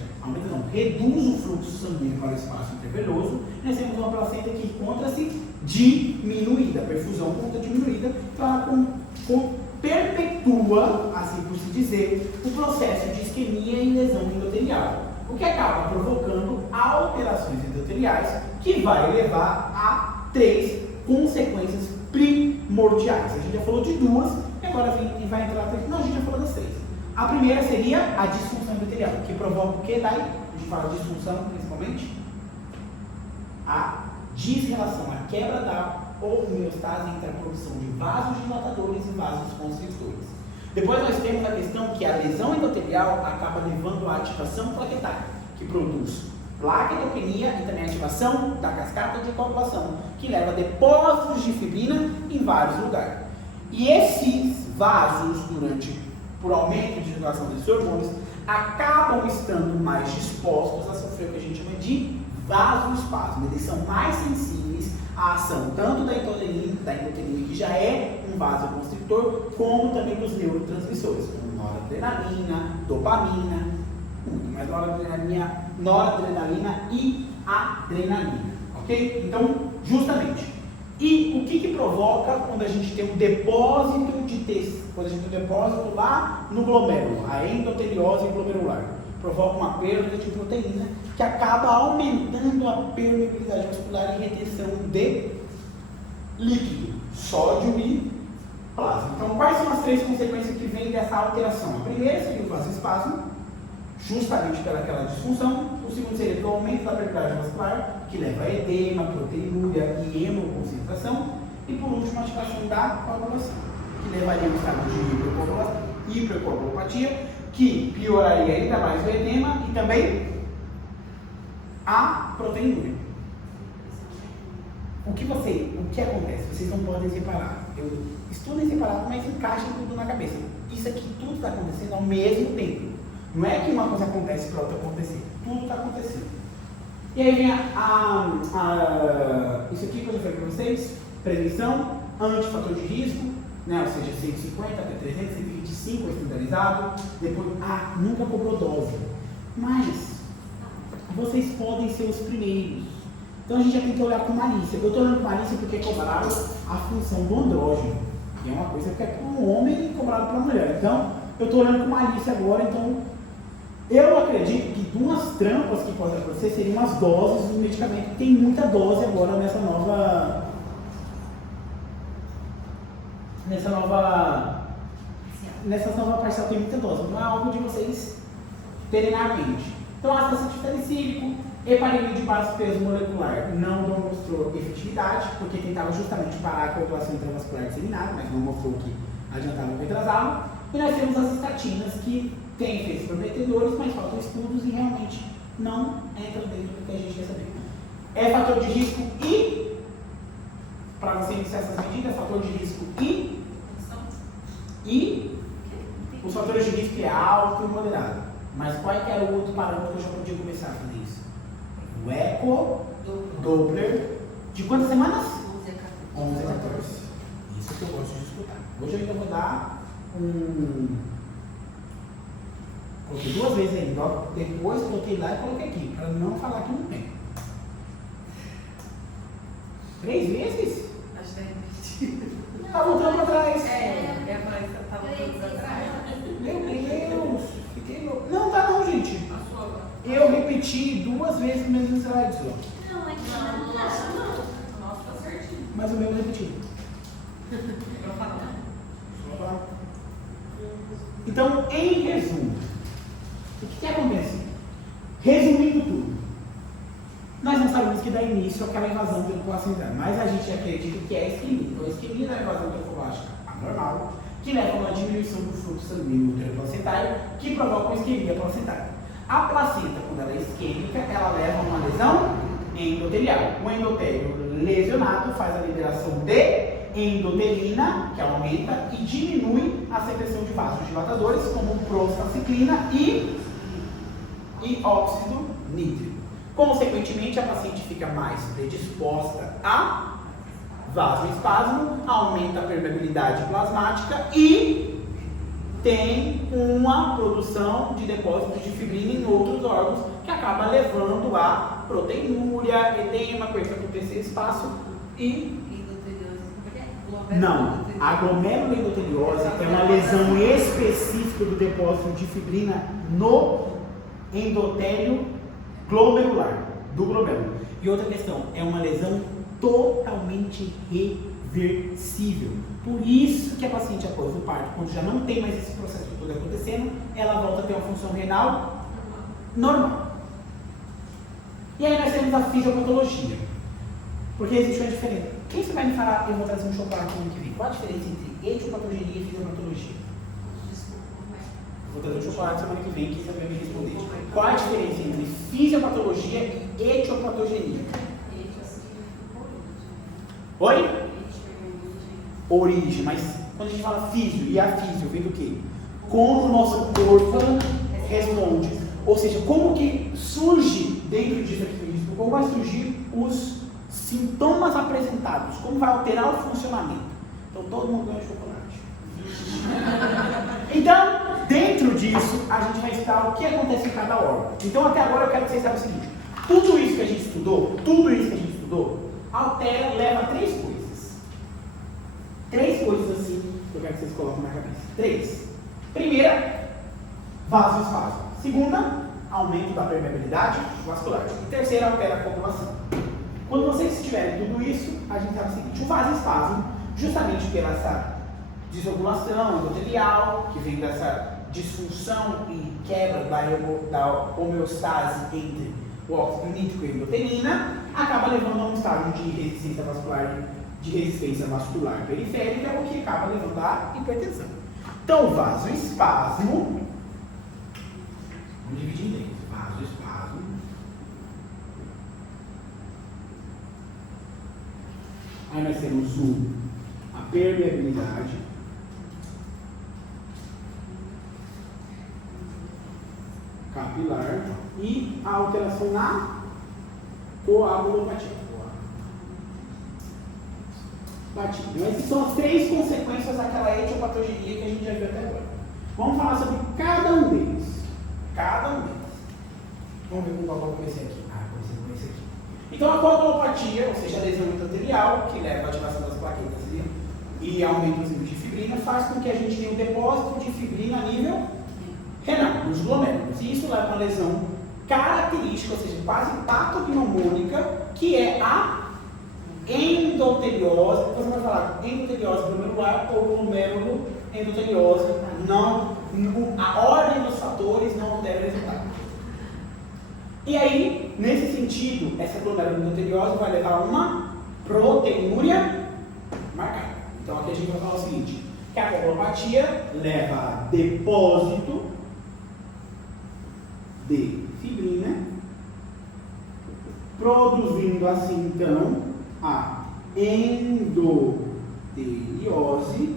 reduz o fluxo sanguíneo para o espaço intervenoso, e nós temos uma placenta que encontra-se diminuída, a perfusão conta diminuída, então ela perpetua, assim por se dizer, o processo de isquemia e lesão endotelial, o que acaba provocando alterações endoteliais que vai levar a 3 consequências primordiais. A gente já falou de 2 e agora vai entrar 3. Não, a gente já falou das 3. A primeira seria a disfunção endotelial, que provoca o que, Dai? A gente fala de disfunção principalmente. A desrelação, a quebra da homeostase entre a produção de vasos dilatadores e vasos constrictores. Depois nós temos a questão que a lesão endotelial acaba levando à ativação plaquetária, que produz plaquetopenia e também a ativação da cascata de coagulação, que leva a depósitos de fibrina em vários lugares. E esses vasos, por aumento de circulação desses hormônios, acabam estando mais dispostos a sofrer o que a gente chama de vasoespasmo. Eles são mais sensíveis à ação tanto da endotelina, que já é um vasoconstritor, como também dos neurotransmissores, como noradrenalina, dopamina, muito mais noradrenalina e adrenalina, ok? Então, justamente. E o que provoca quando a gente tem um depósito de tecido, quando a gente tem um depósito lá no glomérulo, a endoteliose glomerular? Provoca uma perda de proteína que acaba aumentando a permeabilidade muscular e retenção de líquido, sódio e plasma. Então, quais são as 3 consequências que vêm dessa alteração? A primeira seria o vasoespasmo, justamente pelaquela disfunção. O segundo seria o aumento da permeabilidade muscular, que leva a edema, proteinúria e hemoconcentração. E por último, a ativação da coagulação, que levaria a um estado de hipercoagulopatia, que pioraria ainda mais o edema e também a proteinúria. O que acontece? Vocês não podem separar. Eu estudo em separado, mas encaixa tudo na cabeça. Isso aqui tudo está acontecendo ao mesmo tempo. Não é que uma coisa acontece para outra acontecer. Tudo está acontecendo. E aí vem isso aqui que eu já falei para vocês: prevenção, antifator de risco, né? Ou seja, 150 até 300, 125 é estandarizado. Depois, nunca cobrou dose. Mas vocês podem ser os primeiros. Então a gente já tem que olhar com malícia. Eu estou olhando com malícia porque cobraram a função do andrógeno, que é uma coisa que é para o homem e cobrado para a mulher. Então, eu estou olhando com malícia agora. Então, eu acredito que duas trampas que podem acontecer seriam as doses do medicamento. Tem muita dose agora nessa nova parcial, tem muita dose. Não é algo de vocês terem na mente. Então, ácido acetilsalicílico, heparina de baixo peso molecular não demonstrou efetividade, porque tentava justamente parar a coagulação intravascular disseminada, mas não mostrou que adiantava o retrasado. E nós temos as estatinas, que têm efeitos prometedores, mas faltam estudos e realmente não entram dentro do que a gente quer saber. É fator de risco e para você iniciar essas medidas, fator de risco e os fatores de risco é alto e moderado. Mas qual que era o outro parâmetro que eu já podia começar a fazer isso? O Eco Doppler de quantas semanas? 11 a 14. Isso que eu gosto de escutar. Hoje eu ainda vou dar coloquei 2 vezes ainda, ó. Depois coloquei lá e coloquei aqui, para não falar que não tem. 3 vezes? Acho que é repetido. Tá voltando para trás. Tá voltando pra trás. Meu Deus, fiquei louco. Não tá não, gente. Eu repeti 2 vezes os mesmos slides, ó. Não, é que não acha, não. Nossa, tá certinho. Mas o meu eu repeti. Pra falar. Só pra... Então, em resumo, o que acontece? Resumindo tudo, nós não sabemos que dá início àquela invasão trofoplacentária, mas a gente acredita que é a isquemia. Então, a isquemia da invasão trofoblástica anormal, que leva a uma diminuição do fluxo sanguíneo uteroplacentário, que provoca uma isquemia placentária. A placenta, quando ela é isquêmica, ela leva a uma lesão endotelial. O endotélio lesionado faz a liberação de endotelina, que aumenta e diminui a secreção de vasodilatadores, como prostaciclina e óxido nítrico. Consequentemente, a paciente fica mais predisposta a vasoespasmo, aumenta a permeabilidade plasmática e tem uma produção de depósitos de fibrina em outros órgãos, que acaba levando a proteinúria, edema, coisa que acontecer espaço e... Não, a glomerulendoteliose é uma lesão específica do depósito de fibrina no endotélio glomerular, do glomérulo. E outra questão, é uma lesão totalmente reversível. Por isso que a paciente após o parto, quando já não tem mais esse processo todo acontecendo, ela volta a ter uma função renal normal. E aí nós temos a fisiopatologia. Porque existe uma diferença. Quem você vai me falar? Eu vou trazer um chocolate no ano que vem. Qual a diferença entre etiopatogenia e fisiopatologia? Vou trazer um chocolate semana que vem, quem sabe me responder. Qual a diferença entre fisiopatologia e etiopatogenia? Oi? Origem, mas quando a gente fala físio, e a físio vem do quê? Como o nosso corpo responde. Ou seja, como que surge dentro disso aqui, como vai surgir os sintomas apresentados, como vai alterar o funcionamento. Então todo mundo ganha chocolate. Então, dentro disso, a gente vai estudar o que acontece em cada órgão. Então até agora eu quero que vocês saibam o seguinte: tudo isso que a gente estudou, altera, leva a 3 coisas. 3 coisas assim que eu quero que vocês coloquem na cabeça. 3. Primeira, vasoespasmo. Segunda, aumento da permeabilidade vascular. E terceira, altera a coagulação. Quando vocês tiverem tudo isso, a gente sabe o seguinte: o vasoespasmo, justamente pela essa desregulação endotelial, que vem dessa disfunção e quebra da homeostase entre o óxido nítrico e a endotelina, acaba levando a um estado de resistência vascular periférica, o que acaba levando à hipertensão. Então, o vasoespasmo, vamos dividir em 3. Vasoespasmo. Aí nós temos a permeabilidade, capilar e a alteração na coagulopatia. Então, essas são as 3 consequências daquela etiopatogenia que a gente já viu até agora. Vamos falar sobre cada um deles. Vamos ver com qual eu comecei aqui. Comecei com esse aqui. Então, a coagulopatia, ou seja, a lesão endotelial, que leva à ativação das plaquetas e aumento dos níveis de fibrina, faz com que a gente tenha um depósito de fibrina a nível renal, nos glomérulos. E isso leva a uma lesão característica, ou seja, quase patognomônica, que é a endoteliose. Você vai falar endoteliose glomerular ou glomérulo endoteliose. Não, a ordem dos fatores não altera o resultado. E aí, nesse sentido, essa glomerulonendoteliose vai levar a uma proteinúria marcada. Então aqui a gente vai falar o seguinte, que a coagulopatia leva a depósito de fibrina, produzindo assim então a endoteliose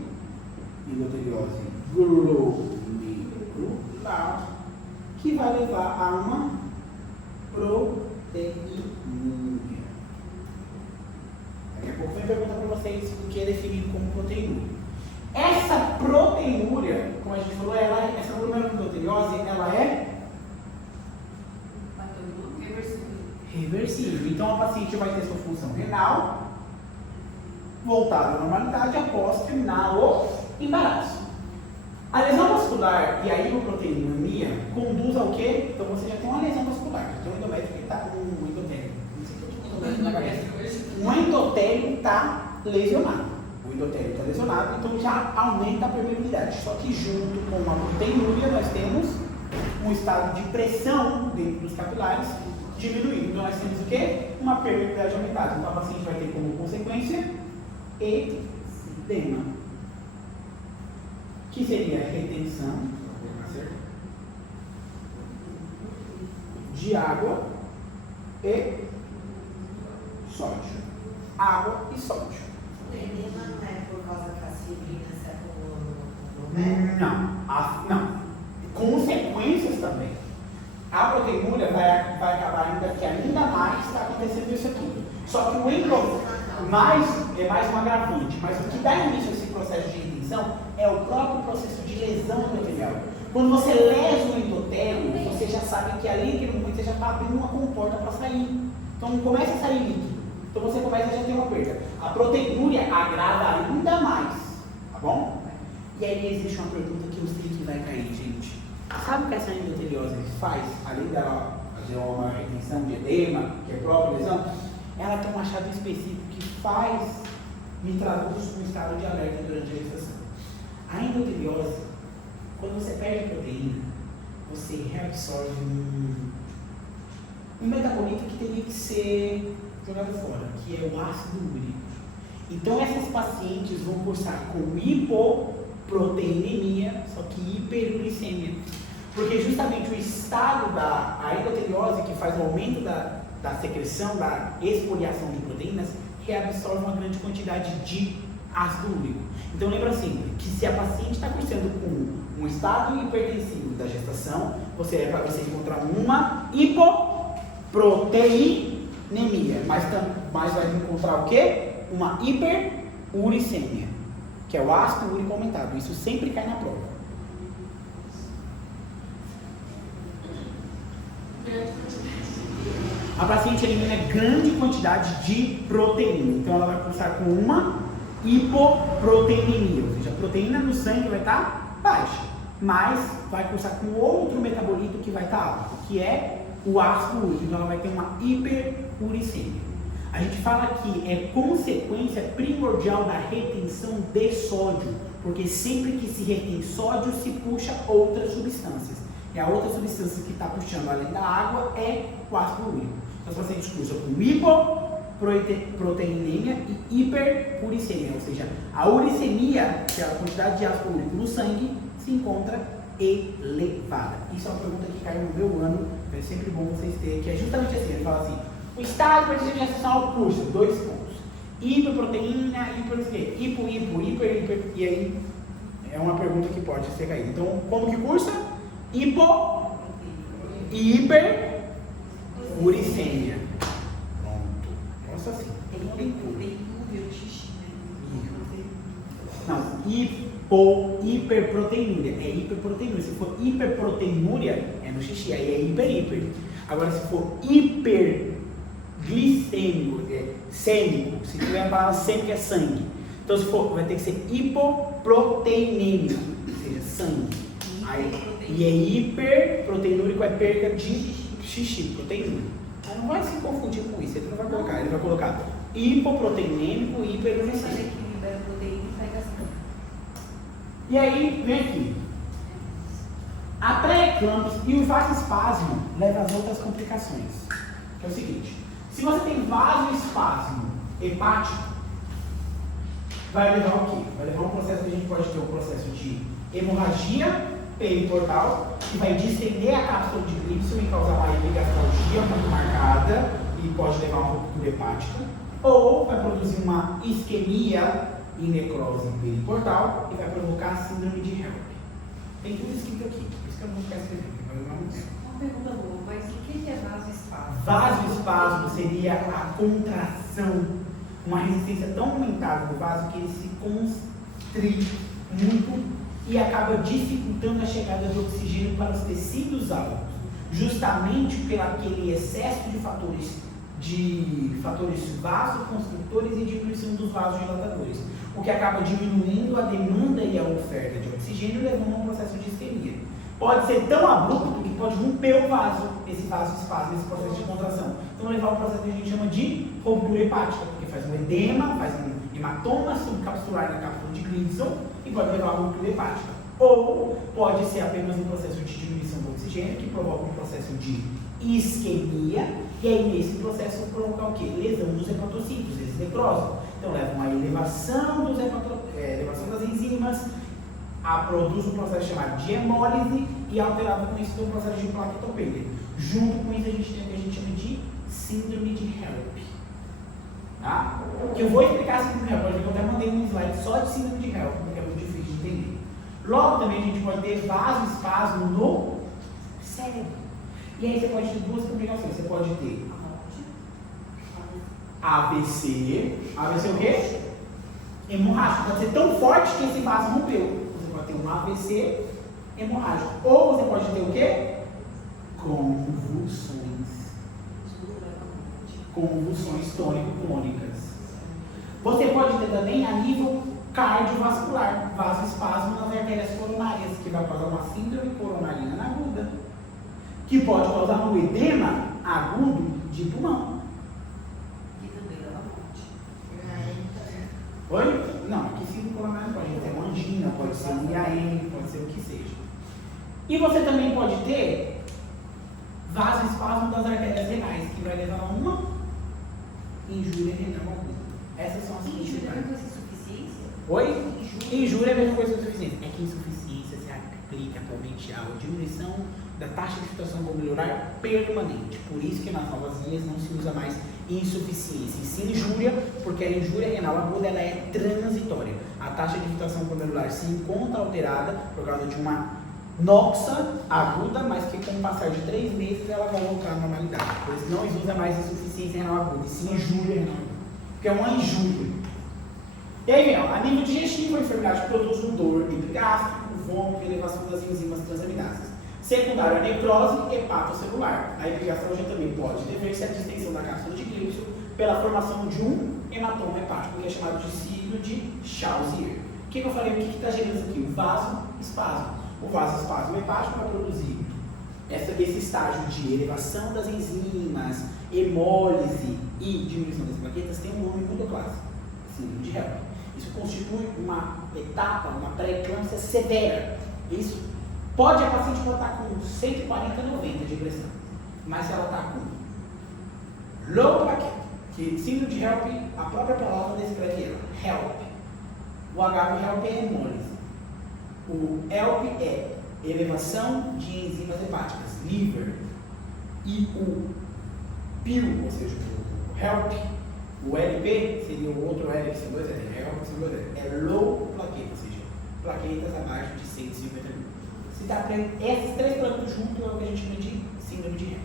glomerular, que vai levar a uma proteinúria. Daqui a pouco vem perguntar para vocês o que é definido como proteinúria. Essa proteinúria, como a gente falou, essa glomeruloneurotheliose, ela é reversível. Então a paciente vai ter sua função renal voltada à normalidade após terminar o embaraço. A lesão vascular e a hipoproteinemia conduz ao quê? Então você já tem uma lesão vascular, já tem um endométrio que está com um endotélio. Não sei o que eu estou falando na cabeça. Um endotélio está lesionado. O endotélio está lesionado, então já aumenta a permeabilidade. Só que junto com a proteinúria nós temos um estado de pressão dentro dos capilares diminuído. Então nós temos o quê? Uma permeabilidade aumentada. Então a paciente vai ter como consequência edema, que seria a retenção de água e sódio. Água e sódio. O edema não é por causa que as fibrinas se acumulam no Não. Consequências também. A proteinúria vai acabar ainda que ainda mais está acontecendo isso aqui. Só que o endotélio é mais um agravante, mas o que dá início a esse processo de retenção é o próprio processo de lesão endotelial. Quando você lesa o endotélio, você já sabe que ali naquele momento você já está abrindo uma comporta para sair. Então começa a sair líquido. Então você começa a já ter uma perda. A proteinúria agrava ainda mais, tá bom? E aí existe uma pergunta que eu sei que vai cair, gente. Sabe o que essa endoteliose faz, além dela fazer uma retenção de edema, que é própria lesão? Ela tem um achado específico que me traduz um estado de alerta durante a gestação. A endoteliose, quando você perde proteína, você reabsorve um metabolito que teria que ser jogado fora, que é o ácido úrico. Então essas pacientes vão cursar com hipoproteinemia, só que hiperuricemia. Porque justamente o estado da endoteliose, que faz o aumento da secreção, da exfoliação de proteínas, reabsorve uma grande quantidade de ácido úrico. Então lembra sempre que se a paciente está cursando com um estado hipertensivo da gestação, você vai encontrar uma hipoproteinemia, mas vai encontrar o quê? Uma hiperuricemia, que é o ácido úrico aumentado. Isso sempre cai na prova. A paciente elimina grande quantidade de proteína, então ela vai cursar com uma hipoproteinemia, ou seja, a proteína no sangue vai estar baixa, mas vai cursar com outro metabolito que vai estar alto, que é o ácido úrico, então ela vai ter uma hiperuricemia. A gente fala que é consequência primordial da retenção de sódio, porque sempre que se retém sódio, se puxa outras substâncias. E a outra substância que está puxando além da água é o ácido úrico. Então, os pacientes cursam com hipoproteinemia e hiperuricemia, ou seja, a uricemia, que é a quantidade de ácido úrico no sangue, se encontra elevada. Isso é uma pergunta que caiu no meu ano, é sempre bom vocês terem, que é justamente assim, ele fala assim, o estado de gestacional curso, 2 pontos, hiperproteína, hipo, hiper, e aí é uma pergunta que pode ser caída. Então, como que cursa? Hipo e hiperuricemia. Pronto. Nossa, assim. Não, hiperproteinúria. É hiperproteinúria. Se for hiperproteinúria, é no xixi. Aí é hiper. Agora, se for hiperglicêmico, é sêmico. Se tiver a palavra sêmico, é sangue. Então, se for, vai ter que ser hipoproteinêmico, ou seja, sangue. Aí, e é hiperproteinúrico, é perca de xixi, proteína. Aí não vai se confundir com isso, ele não vai colocar, ele vai colocar hipoproteinêmico e hiperuricemia. E aí, vem aqui. A pré-eclâmpsia e o vasoespasmo levam às outras complicações. Que é o seguinte, se você tem vasoespasmo hepático, vai levar o quê? Vai levar um processo que a gente pode ter um processo de hemorragia periportal, que vai distender a cápsula de Gibson e causar uma epigastralgia muito marcada e pode levar a uma ruptura hepática. ou vai produzir uma isquemia e necrose periportal e vai provocar síndrome de HELP. Tem tudo escrito aqui, por isso que eu não vou ficar escrevendo, vai levar muito tempo. Uma pergunta boa, mas o que é vasoespasmo? Vasoespasmo seria a contração, uma resistência tão aumentada do vaso que ele se constringe muito e acaba dificultando a chegada de oxigênio para os tecidos alvos, justamente pelo aquele excesso de fatores vasoconstrutores e diminuição dos vasodilatadores, o que acaba diminuindo a demanda e a oferta de oxigênio, levando a um processo de isquemia. Pode ser tão abrupto que pode romper o vaso, esse vasoespasmo, esse processo de contração. Então, levar um processo que a gente chama de ruptura hepática, porque faz um edema, faz um hematoma subcapsular na cápsula de Gleason e pode levar a ruptura hepática. Ou pode ser apenas um processo de diminuição do oxigênio que provoca um processo de isquemia e aí nesse processo provocar o quê? Lesão dos hepatocitos, eles necrosam. Então leva uma elevação das enzimas, produz um processo chamado de hemólise e alterado com isso tem um processo de plaquetopenia. Junto com isso a gente tem o que a gente chama de síndrome de HELP. Tá? Que eu vou explicar a síndrome de HELP, porque eu até mandei um slide só de síndrome de HELP, porque é muito difícil de entender. Logo também a gente pode ter vasoespasmo no cérebro. E aí você pode ter duas complicações. Você pode ter AVC. AVC o quê? Hemorrágico. Pode ser tão forte que esse vaso rompeu. Você pode ter um AVC hemorrágico. Ou você pode ter o quê? Convulsões. Convulsões tônico-clônicas. Você pode ter também a nível cardiovascular, vasoespasmo nas artérias coronárias, que vai causar uma síndrome coronariana aguda, que pode causar um edema agudo de pulmão. Que também leva à morte. Oi? Não, aqui síndrome coronariana pode ter uma angina, pode ser um IAM, pode ser o que seja. E você também pode ter vasoespasmo das artérias renais, que vai levar a uma injúria renal aguda. Essas são as principais. Insuficiência? Oi? Injúria é a mesma coisa que insuficiência. É que insuficiência se aplica atualmente à diminuição da taxa de filtração glomerular permanente. Por isso que nas novas linhas não se usa mais insuficiência, e sim injúria, porque a injúria renal aguda ela é transitória. A taxa de filtração glomerular se encontra alterada por causa de uma noxa aguda, mas que com o passar de 3 meses ela vai voltar à normalidade. Por isso não se usa mais insuficiência renal aguda, e sim injúria renal aguda, porque é uma injúria. E aí, a nível digestivo, a enfermidade produz um dor epigástrico, vômito e elevação das enzimas transaminases. Secundário, a necrose hepatocelular. A epigastralgia também pode dever-se à distensão da cápsula de Gleason pela formação de um hematoma hepático, que é chamado de signo de Chausier. O que eu falei? O que está gerando isso aqui? O vasoespasmo. O vasoespasmo hepático vai produzir esse estágio de elevação das enzimas, hemólise e diminuição das plaquetas, tem um nome muito clássico, síndrome de HELP. Isso constitui uma etapa, uma pré-eclâmpsia severa. Isso a paciente pode estar com 140, 90 de pressão, mas se ela está com low plaqueta, que síndrome de HELP, a própria palavra descreve ela, HELP. O H do HELP é hemólise. O HELP é elevação de enzimas hepáticas, liver. E o PIL, ou seja, o HELP, o LP, seria o outro L que são dois L, HELP são dois L, é low plaqueta, ou seja, plaquetas abaixo de 150 mil. Se está aprendendo esses 3 planetas juntos, é o que a gente chama de síndrome de HELP,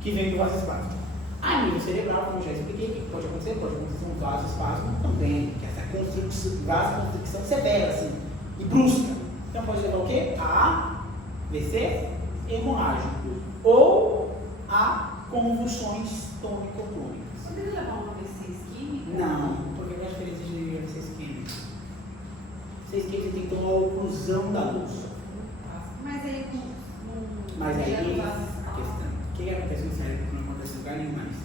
que vem do vasoespasmo. A nível cerebral, como eu já expliquei, o que pode acontecer? Pode acontecer um vasoespasmo também, que é essa vasoconstricção severa, assim, e brusca. Então pode levar o quê? A AVC hemorrágico ou a convulsões tônico-clônicas. Poderia levar uma AVC isquêmica? Não, porque qual a diferença de AVC isquêmica? AVC isquêmica tem que ter uma oclusão da luz. Mas aí Mas aí a questão, o que acontece no cérebro que não acontece em lugar nenhum mais?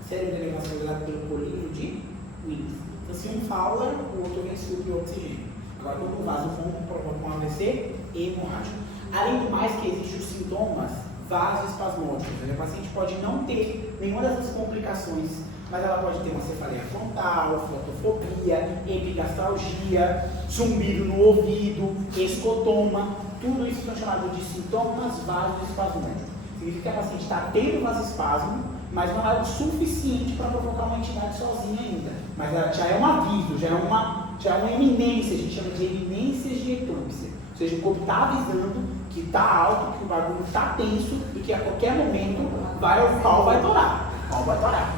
O cérebro é vascularizado pelo polígono de Willis. Então se um fala, o outro vem suprir o oxigênio. Agora quando o vaso provoca um AVC hemorrágico. Além do mais que existem os sintomas vasoespasmódicos. A paciente pode não ter nenhuma dessas complicações, mas ela pode ter uma cefaleia frontal, fotofobia, epigastralgia, zumbido no ouvido, escotoma. Tudo isso são chamados de sintomas vasoespasmódicos. Significa que a paciente está tendo vasoespasmo, mas não é o suficiente para provocar uma entidade sozinha ainda. Mas ela já é um aviso, já é uma eminência, a gente chama de eminências de eclâmpsia. Ou seja, o corpo está avisando que está alto, que o bagulho está tenso e que a qualquer momento o pau vai torar. O pau vai torar.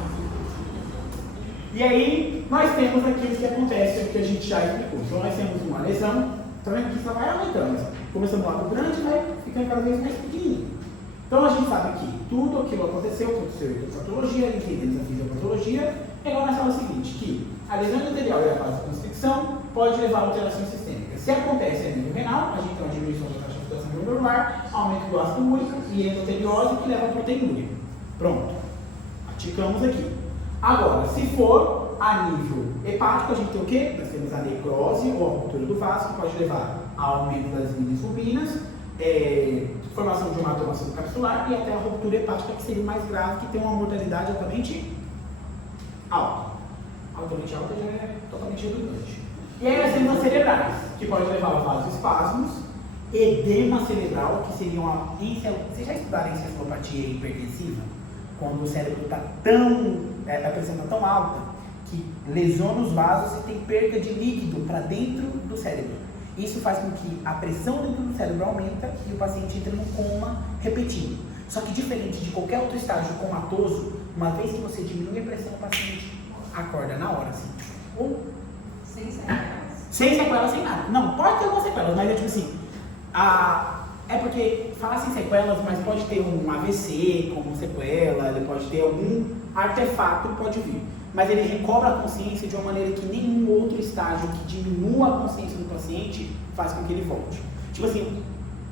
E aí, nós temos aquilo que acontece, o que a gente já explicou. Então, nós temos uma lesão, então aqui só vai aumentando. Começando um lado grande, vai ficando cada vez mais pequenininho. Então, a gente sabe que tudo aquilo aconteceu em patologia, entendemos a fisiopatologia, e agora nós falamos o seguinte, que a lesão anterior e a vasoconstricção pode levar a alterações sistêmicas. Se acontece a nível renal, a gente tem uma diminuição da taxa de filtração glomerular, aumento do ácido úrico e endoteliose, que leva a proteinúria. Pronto. Aticamos aqui. Agora, se for a nível hepático, a gente tem o quê? Nós temos a necrose ou a ruptura do vaso, que pode levar a aumento das bilirrubinas, formação de uma automação capsular e até a ruptura hepática, que seria o mais grave, que tem uma mortalidade altamente alta. Altamente alta já é totalmente redundante. E aí nós temos as cerebrais, que pode levar a vasoespasmos, edema cerebral, que seria uma... Vocês já estudaram encefalopatia hipertensiva? Quando o cérebro está a pressão está tão alta, que lesiona os vasos e tem perda de líquido para dentro do cérebro. Isso faz com que a pressão dentro do cérebro aumenta e o paciente entra num coma repetido. Só que diferente de qualquer outro estágio comatoso, uma vez que você diminui a pressão, o paciente acorda na hora, assim. Ou Sem sequelas. sem sequelas, sem nada. Não, pode ter algumas sequelas, mas é tipo assim, é porque fala sem sequelas, mas pode ter um AVC como sequela, ele pode ter algum artefato, pode vir. Mas ele recobra a consciência de uma maneira que nenhum outro estágio que diminua a consciência do paciente faz com que ele volte. Tipo assim,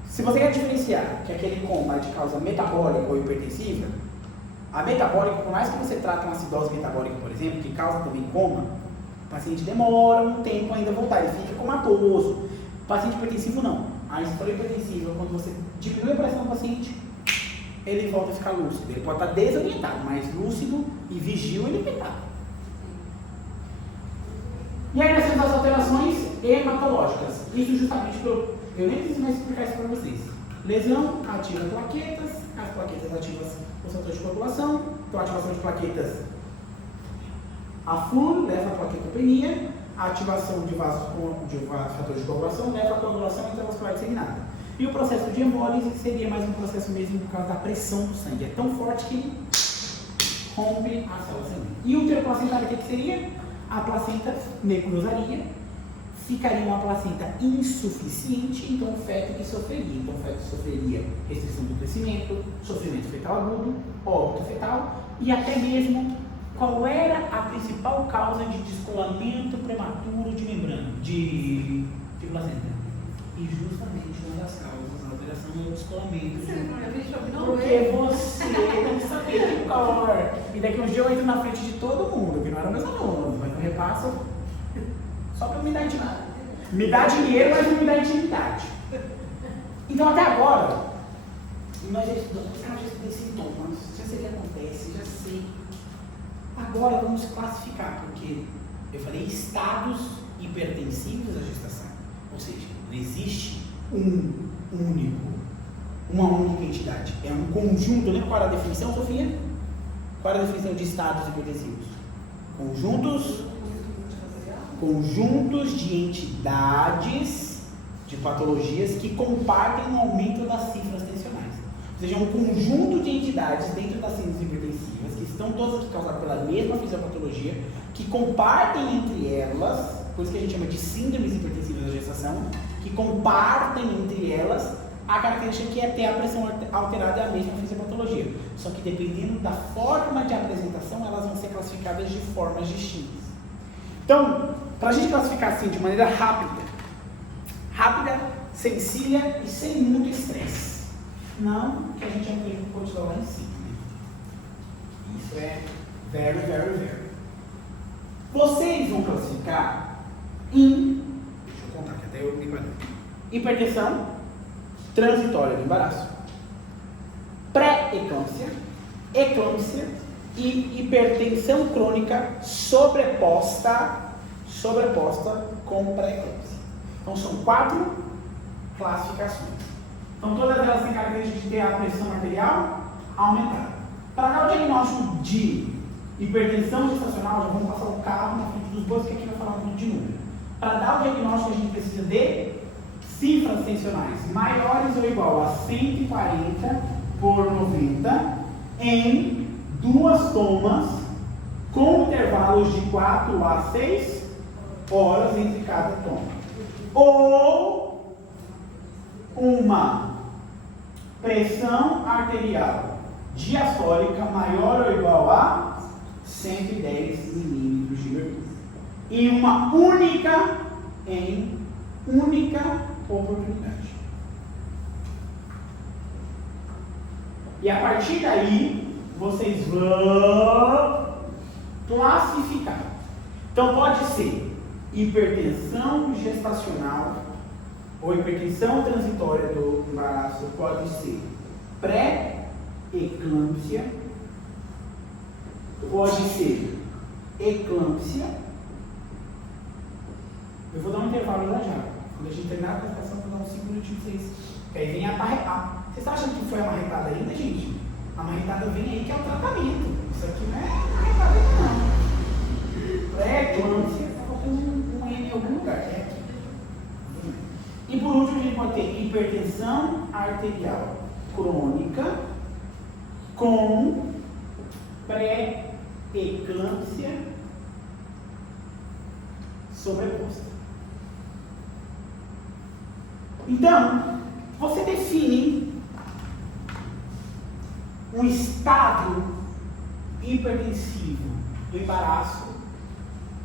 se você quer diferenciar que aquele coma é de causa metabólica ou hipertensiva, a metabólica, por mais que você trate uma acidose metabólica, por exemplo, que causa também coma, o paciente demora um tempo ainda a voltar, ele fica comatoso. O paciente hipertensivo não. A encefalopatía hipertensiva, quando você diminui a pressão do paciente, ele volta a ficar lúcido. Ele pode estar desorientado, mas lúcido e vigil ele vai estar. E aí nós temos as alterações hematológicas. Isso justamente eu nem preciso mais explicar isso para vocês. Lesão ativa plaquetas, as plaquetas ativam o setor de coagulação, então a ativação de plaquetas, a FUR leva a plaquetopenia, a ativação de fatores de coagulação leva a coagulação intravascular disseminada. E o processo de hemólise seria mais um processo mesmo por causa da pressão do sangue. É tão forte que ele rompe a célula sanguínea. E o útero placentário, o que seria? A placenta necrosaria, ficaria uma placenta insuficiente, então o feto que sofreria. Então o feto sofreria restrição do crescimento, sofrimento fetal agudo, óbito fetal e até mesmo qual era a principal causa de descolamento prematuro de membrana, de placenta. E justamente uma das causas da alteração é o descolamento. Porque você não sabia de cor. E daqui uns dias eu entro na frente de todo mundo, que não era meus alunos, mas eu repasso só para me dar intimidade. Me dá dinheiro, mas não me dá intimidade. Então até agora, nós já estudamos, já estudei sintomas, já sei o que acontece, já sei. Agora vamos classificar, porque eu falei estados hipertensivos da gestação. Ou seja, não existe uma única entidade. É um conjunto, lembra qual era a definição, Sofia? Qual era a definição de estados hipertensivos? Conjuntos de entidades, de patologias que compartem o aumento das cifras tensionais. Ou seja, um conjunto de entidades dentro das síndromes hipertensivas, que estão todas aqui causadas pela mesma fisiopatologia, que compartem entre elas, por isso que a gente chama de síndromes hipertensivas da gestação, que compartem entre elas a característica que é ter a pressão alterada é a mesma fisiopatologia. Só que dependendo da forma de apresentação, elas vão ser classificadas de formas distintas. Então, para a gente classificar assim de maneira rápida, sencilla e sem muito estresse. Não que a gente aprende com cortisol lá em cima. Né? Isso é very, very, very. Vocês vão classificar em, deixa eu contar que até eu me guardei. Hipertensão transitória do embaraço, pré-eclâmpsia, eclâmpsia e hipertensão crônica sobreposta com pré-eclâmpsia. Então são 4 classificações. Então todas elas têm características de ter a pressão arterial aumentada. Para dar o diagnóstico de hipertensão gestacional, já vamos passar o carro na frente dos bois, que aqui vai falar muito de número. Para dar o diagnóstico, a gente precisa de cifras tensionais maiores ou igual a 140 por 90 em 2 tomas com intervalos de 4 a 6 horas entre cada toma. Ou uma pressão arterial diastólica maior ou igual a 110 milímetros de mercúrio. Em uma única oportunidade. E a partir daí, vocês vão classificar. Então pode ser hipertensão gestacional ou hipertensão transitória do embaraço, pode ser pré-eclâmpsia, pode ser eclâmpsia. Eu vou dar um intervalo já. Quando a gente terminar a apresentação, vou dar uns 5 minutinhos para vocês. Que aí vem a marretada. Vocês estão achando que foi a marretada ainda, gente? A marretada vem aí, que é o tratamento. Isso aqui não é marretada ainda, não. Pré-eclâmpsia, está faltando um N em algum lugar. É aqui. E por último, a gente pode ter hipertensão arterial crônica com pré-eclâmpsia sobreposta. Então, você define um estado hipertensivo do embaraço,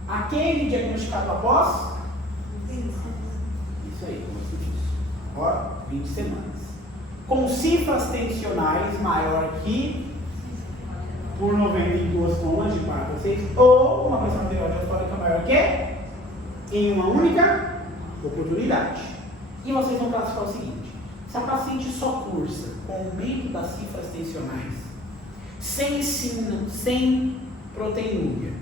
aquele diagnosticado após isso aí, como você disse, agora 20 semanas, com cifras tensionais maior que por 92 tomas de 4 a 6, ou uma pressão arterial diastólica maior que em uma única oportunidade. E vocês vão classificar o seguinte: se a paciente só cursa com aumento das cifras tensionais, sem proteinúria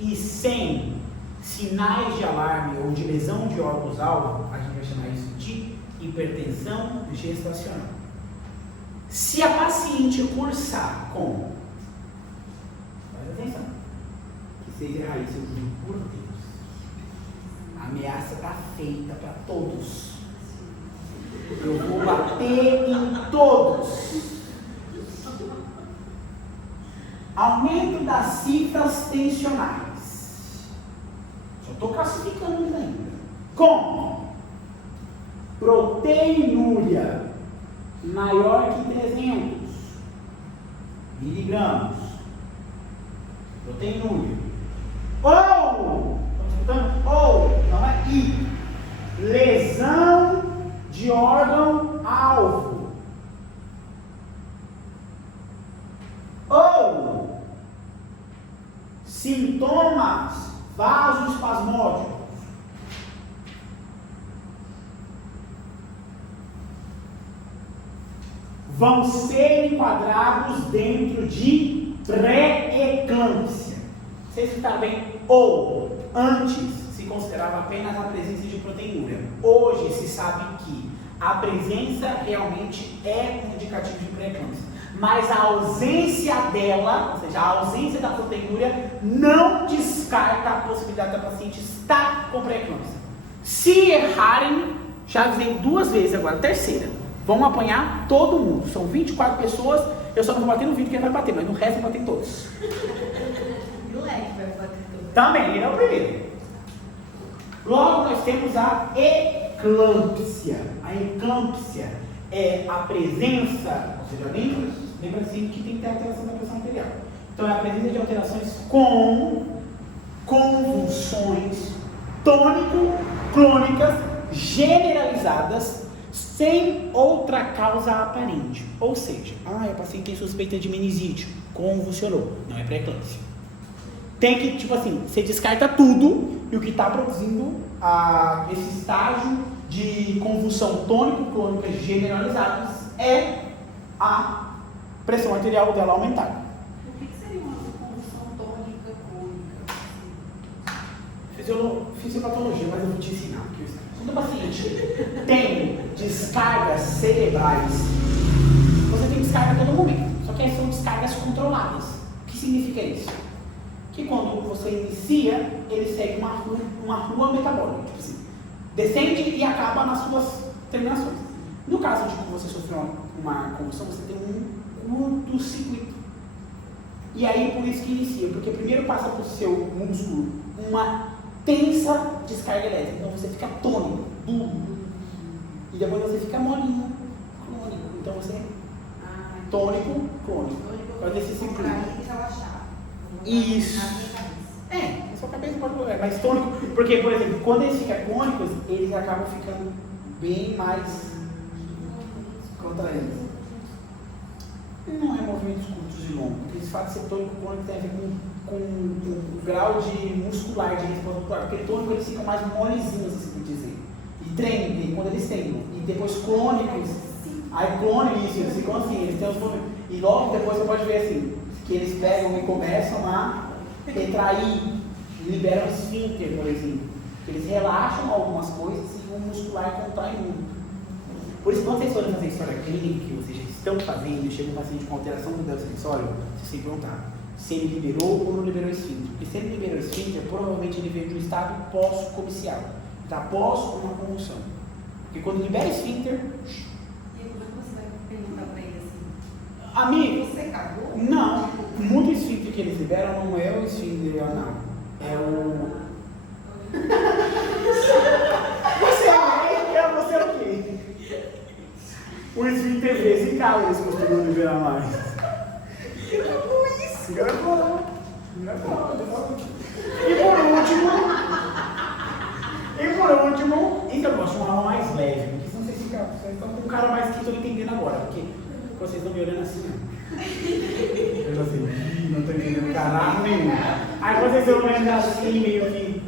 e sem sinais de alarme ou de lesão de órgãos-alvo, a gente vai chamar isso de hipertensão gestacional. Se a paciente cursar com, presta atenção, que vocês errar isso, eu digo por Deus, a ameaça está feita para todos. Eu vou bater em todos. Aumento das cifras tensionais. Só estou classificando ainda. Com proteinúria maior que 300 miligramas. Proteinúria. Ou, não é I, lesão de órgão-alvo, ou sintomas vasoespasmódicos, vão ser enquadrados dentro de pré-eclâmpsia. Vocês ficaram bem? Ou antes se considerava apenas a presença de proteinúria. Hoje se sabe que a presença realmente é um indicativo de pré-eclâmpsia, mas a ausência dela, ou seja, a ausência da proteinúria, não descarta a possibilidade da paciente estar com pré-eclâmpsia. Se errarem, já avisei 2 vezes agora, a terceira, vão apanhar todo mundo. São 24 pessoas, eu só não vou bater no vídeo que ele vai bater, mas no resto eu vou bater em todos. E o leque vai bater tudo. Também, ele é o primeiro. Logo, nós temos a eclâmpsia. A eclâmpsia é a presença, ou seja, lembra assim que tem que ter alteração da pressão arterial. Então, é a presença de alterações com convulsões tônico-clônicas generalizadas sem outra causa aparente. Ou seja, a paciente tem suspeita de meningite, convulsionou, não é pré-eclâmpsia. Tem que, tipo assim, você descarta tudo e o que está produzindo esse estágio de convulsão tônico-clônica generalizadas é a pressão arterial dela aumentar. O que seria uma convulsão tônica crônica? Fisiopatologia, mas eu vou te ensinar. Quando o paciente tem descargas cerebrais, você tem descarga a todo momento, só que são descargas controladas. que significa isso? Que quando você inicia, ele segue uma rua metabólica, tipo assim, descende e acaba nas suas terminações. No caso de que você sofreu uma convulsão, você tem um curto-circuito. E aí, por isso que inicia, porque primeiro passa para o seu músculo uma tensa descarga elétrica, então você fica tônico, duro, e depois você fica molinho, crônico, então você tônico, crônico, faz esse ciclo. Isso. Na sua cabeça pode colocar, mas tônico, porque, por exemplo, quando eles ficam crônicos, eles acabam ficando bem mais contraídos. Não é movimentos curtos e longos, porque esse fato de ser tônico crônico tem a ver com o grau de muscular, de resposta muscular, porque tônico eles ficam mais molezinhos, assim por dizer. E treino, quando eles treinam. E depois crônicos, aí crônicos, isso, eles ficam assim, eles têm os movimentos. E logo depois você pode ver assim, que eles pegam e começam a retrair, liberam esfíncter, por exemplo. Eles relaxam algumas coisas e o muscular contrai muito. Por isso, quando vocês forem fazer história clínica, que vocês já estão fazendo, e chega um paciente com alteração do modelo sensório, você tem que perguntar se ele liberou ou não liberou esfíncter. Porque se ele liberou esfíncter, provavelmente ele veio de um estado pós-comicial, tá? Pós uma convulsão. Porque quando libera esfíncter... E como é que você vai perguntar pra ele assim? Amigo, Você cagou? não. Muito esfíncter que eles liberam não é o esfíncter anal. É o... Você é o quê? O esfíncter vesical eles costumam liberar mais. Gravou. E por último, então eu gosto de uma aula mais leve, porque senão vocês estão com um cara mais que estou entendendo agora, porque vocês estão me olhando assim, ó. Eu já sei, não estou entendendo caralho nenhum. Aí vocês estão olhando assim, meio que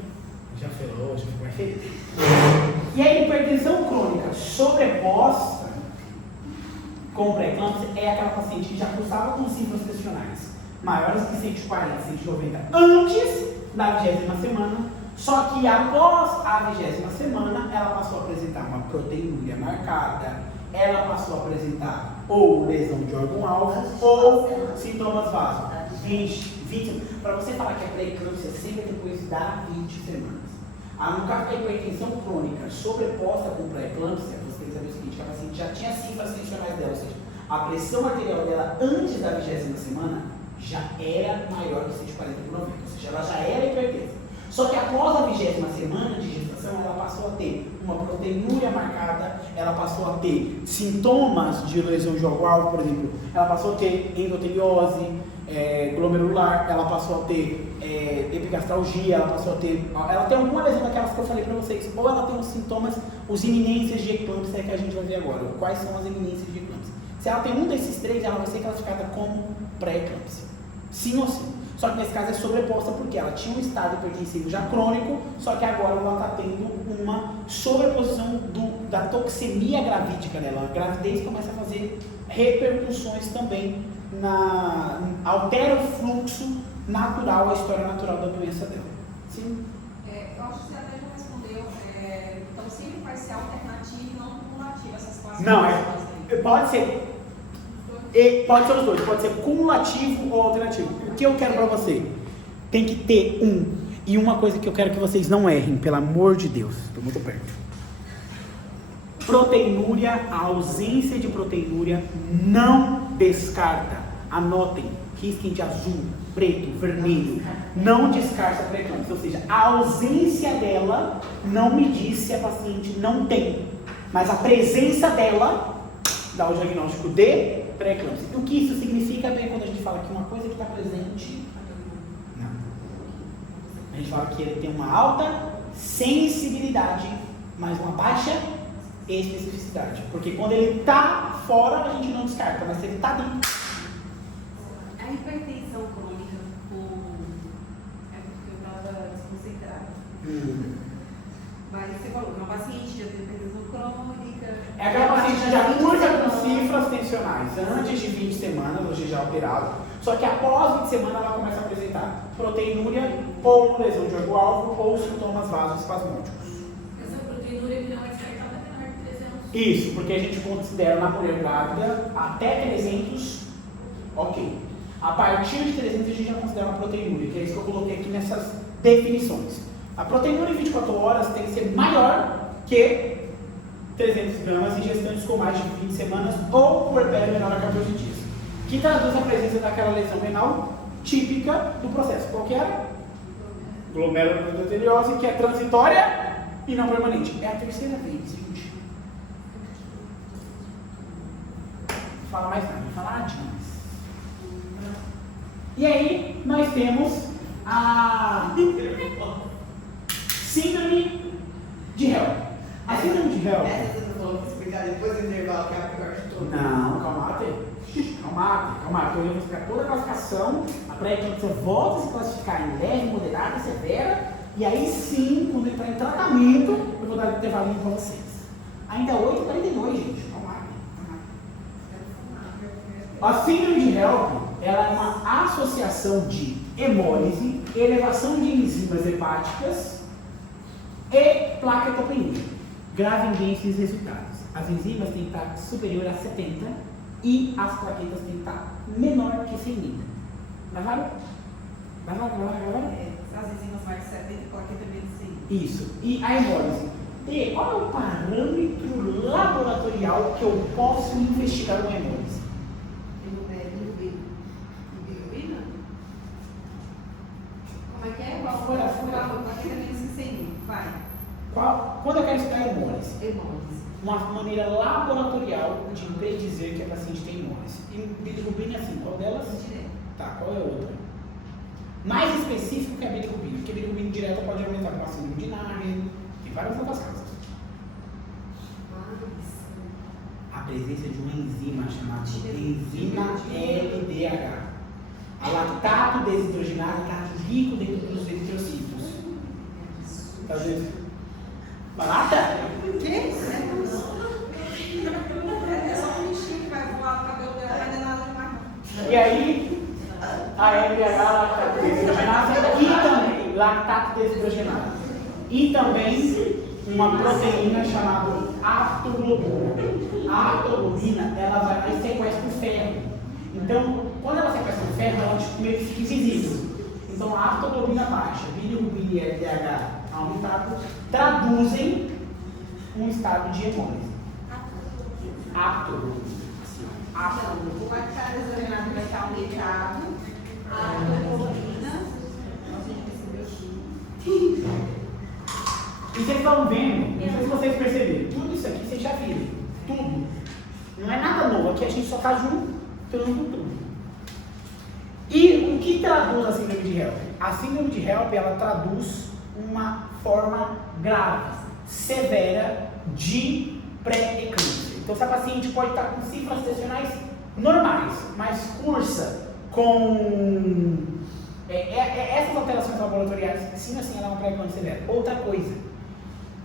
já ferrou, já ficou mais feliz. E a hipertensão crônica sobreposta com pré-eclâmpsia é aquela paciente que já cursava com cifras tensionais maiores que 140, 190 antes da 20ª semana, só que após a 20ª semana ela passou a apresentar uma proteinúria marcada, ela passou a apresentar ou lesão de órgão-alvo ou sintomas vasos. 20, para você falar que a pré-eclâmpsia sempre depois da 20 semanas. No caso da hipertensão crônica sobreposta com pré-eclâmpsia, você tem que saber o seguinte, que a paciente já tinha cifras tensionais dela, ou seja, a pressão arterial dela antes da 20ª semana já era maior que 140 por 90, ou seja, ela já era hipertensa. Só que após a 20ª semana de gestação, ela passou a ter uma proteinúria marcada, ela passou a ter sintomas de lesão de órgão-alvo, por exemplo, ela passou a ter endoteliose glomerular, ela passou a ter epigastralgia, ela tem alguma lesão daquelas que eu falei para vocês, ou ela tem os sintomas, os iminências de eclâmpsia que a gente vai ver agora. Quais são as iminências de eclâmpsia? Se ela tem um desses três, ela vai ser classificada como pré-eclâmpsia. Sim ou sim. Só que nesse caso é sobreposta porque ela tinha um estado hipertensivo já crônico, só que agora ela está tendo uma sobreposição da toxemia gravídica dela. A gravidez começa a fazer repercussões também, altera o fluxo natural, a história natural da doença dela. Sim? Eu acho que você até já respondeu, então sempre vai ser alternativo e não cumulativo essas classes. Não, pode ser os dois, pode ser cumulativo ou alternativo. O que eu quero para você? Tem que ter um. E uma coisa que eu quero que vocês não errem, pelo amor de Deus, estou muito perto. Proteinúria, a ausência de proteinúria não descarta. Anotem, risquem de azul, preto, vermelho. Não descarta a pré-eclâmpsia, ou seja, a ausência dela não me diz se a paciente não tem, mas a presença dela dá o diagnóstico de pré-eclâmpsia. O que isso significa bem quando a gente fala que uma coisa que está presente, não. A gente fala que ele tem uma alta sensibilidade, mas uma baixa especificidade. Porque quando ele está fora, a gente não descarta, mas se ele está dentro. A hipertensão crônica é porque eu estava desconcentrada. Mas você falou que uma paciente já tem hipertensão crônica. É aquela paciente que já cursa com cifras tensionais antes de 20 semanas, hoje já alterado. Só que após 20 semanas ela começa a apresentar proteinúria ou lesão de órgão-alvo ou sintomas vasoespasmódicos. Essa proteinúria que não é descartada é menor de 300. Isso, porque a gente considera na mulher grávida até 300, ok. A partir de 300 a gente já considera uma proteinúria, que é isso que eu coloquei aqui nessas definições. A proteinúria em 24 horas tem que ser maior que 300 gramas em gestantes com mais de 20 semanas ou puerpério menor a 14 dias, que traduz a presença daquela lesão renal típica do processo. Qual que era? Glomerulonefrite, que é transitória e não permanente. É a terceira vez, gente. Fala mais nada, fala demais. E aí, nós temos a síndrome de Hell. A síndrome de Hell. Essa você não falou pra explicar depois do intervalo, que é a pior de todas. Não, calma, eu vou explicar toda a classificação. A pré-eclâmpsia volta a se classificar em leve, moderada e severa. E aí sim, quando entrar em tratamento, eu vou dar um intervalinho para vocês. Ainda 8h42, gente. Calma. A síndrome de HELP, ela é uma associação de hemólise, elevação de enzimas hepáticas e plaquetopenia. Gravem esses resultados. As enzimas têm que estar superior a 70 e as plaquetas têm que estar menor que 100 mil. Gravaram? As enzimas mais de 70 e plaqueta menos de 100. Isso. E a hemólise? E qual é o parâmetro laboratorial que eu posso investigar uma hemólise? Bilirrubina? Como é que é? Qual Fora. plaqueta menos de 100 mil? Vai. Quando eu quero estudar hemólise? Hemólise. Uma maneira laboratorial de predizer que a paciente tem hemólise. E bilirrubina, assim, qual delas? Direto. Tá, qual é a outra? Mais específico que a bilirrubina, porque a bilirrubina indireta pode aumentar com a síndrome de Naegeli, tem várias outras causas. A presença de uma enzima chamada enzima LDH. A lactato desidrogenado está rico dentro dos eritrocitos. Tá vendo? Barata? O quê? É só um bichinho que vai voar no cabelo dela, não vai dar nada demais não. E aí, a LDH lactato desidrogenado e também lactato desidrogenado. E também uma proteína chamada aptoglobina. A aptoglobina, ela vai lá e sequestra o ferro. Então, quando ela sequestra o ferro, ela meio que fica invisível. Então, a aptoglobina baixa, bilirrubina e LDH aumentado, traduzem um estado de hemólise. Aptoglobina. O lactato desidrogenado vai estar aumentado. A hemoglobina. Nossa, gente, esse meu E vocês estão vendo, não sei se vocês perceberam, tudo isso aqui vocês já viram. Tudo. Não é nada novo, aqui a gente só está juntando tudo. E o que traduz a síndrome de HELP? A síndrome de HELP, ela traduz uma forma grave, severa de pré-eclâmpsia. Então, essa paciente pode estar com cifras tensionais normais, mas cursa com essas alterações laboratoriais, sim ou sim, ela é uma pré-eclâmpsia severa. Outra coisa,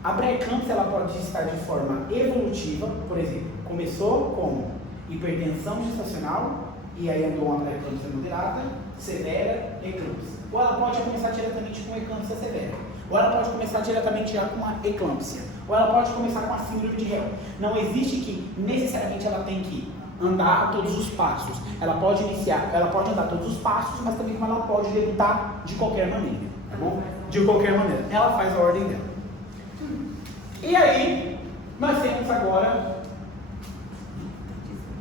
a pré-eclâmpsia ela pode estar de forma evolutiva, por exemplo, começou com hipertensão gestacional e aí andou uma pré-eclâmpsia moderada, severa, eclâmpsia. Ou ela pode começar diretamente com eclâmpsia severa. Ou ela pode começar diretamente já com uma eclâmpsia. Ou ela pode começar com a síndrome de HELP. Não existe que necessariamente ela tem que andar todos os passos. Ela pode andar todos os passos, mas também ela pode debutar de qualquer maneira, tá bom? De qualquer maneira. Ela faz a ordem dela. E aí, nós temos agora...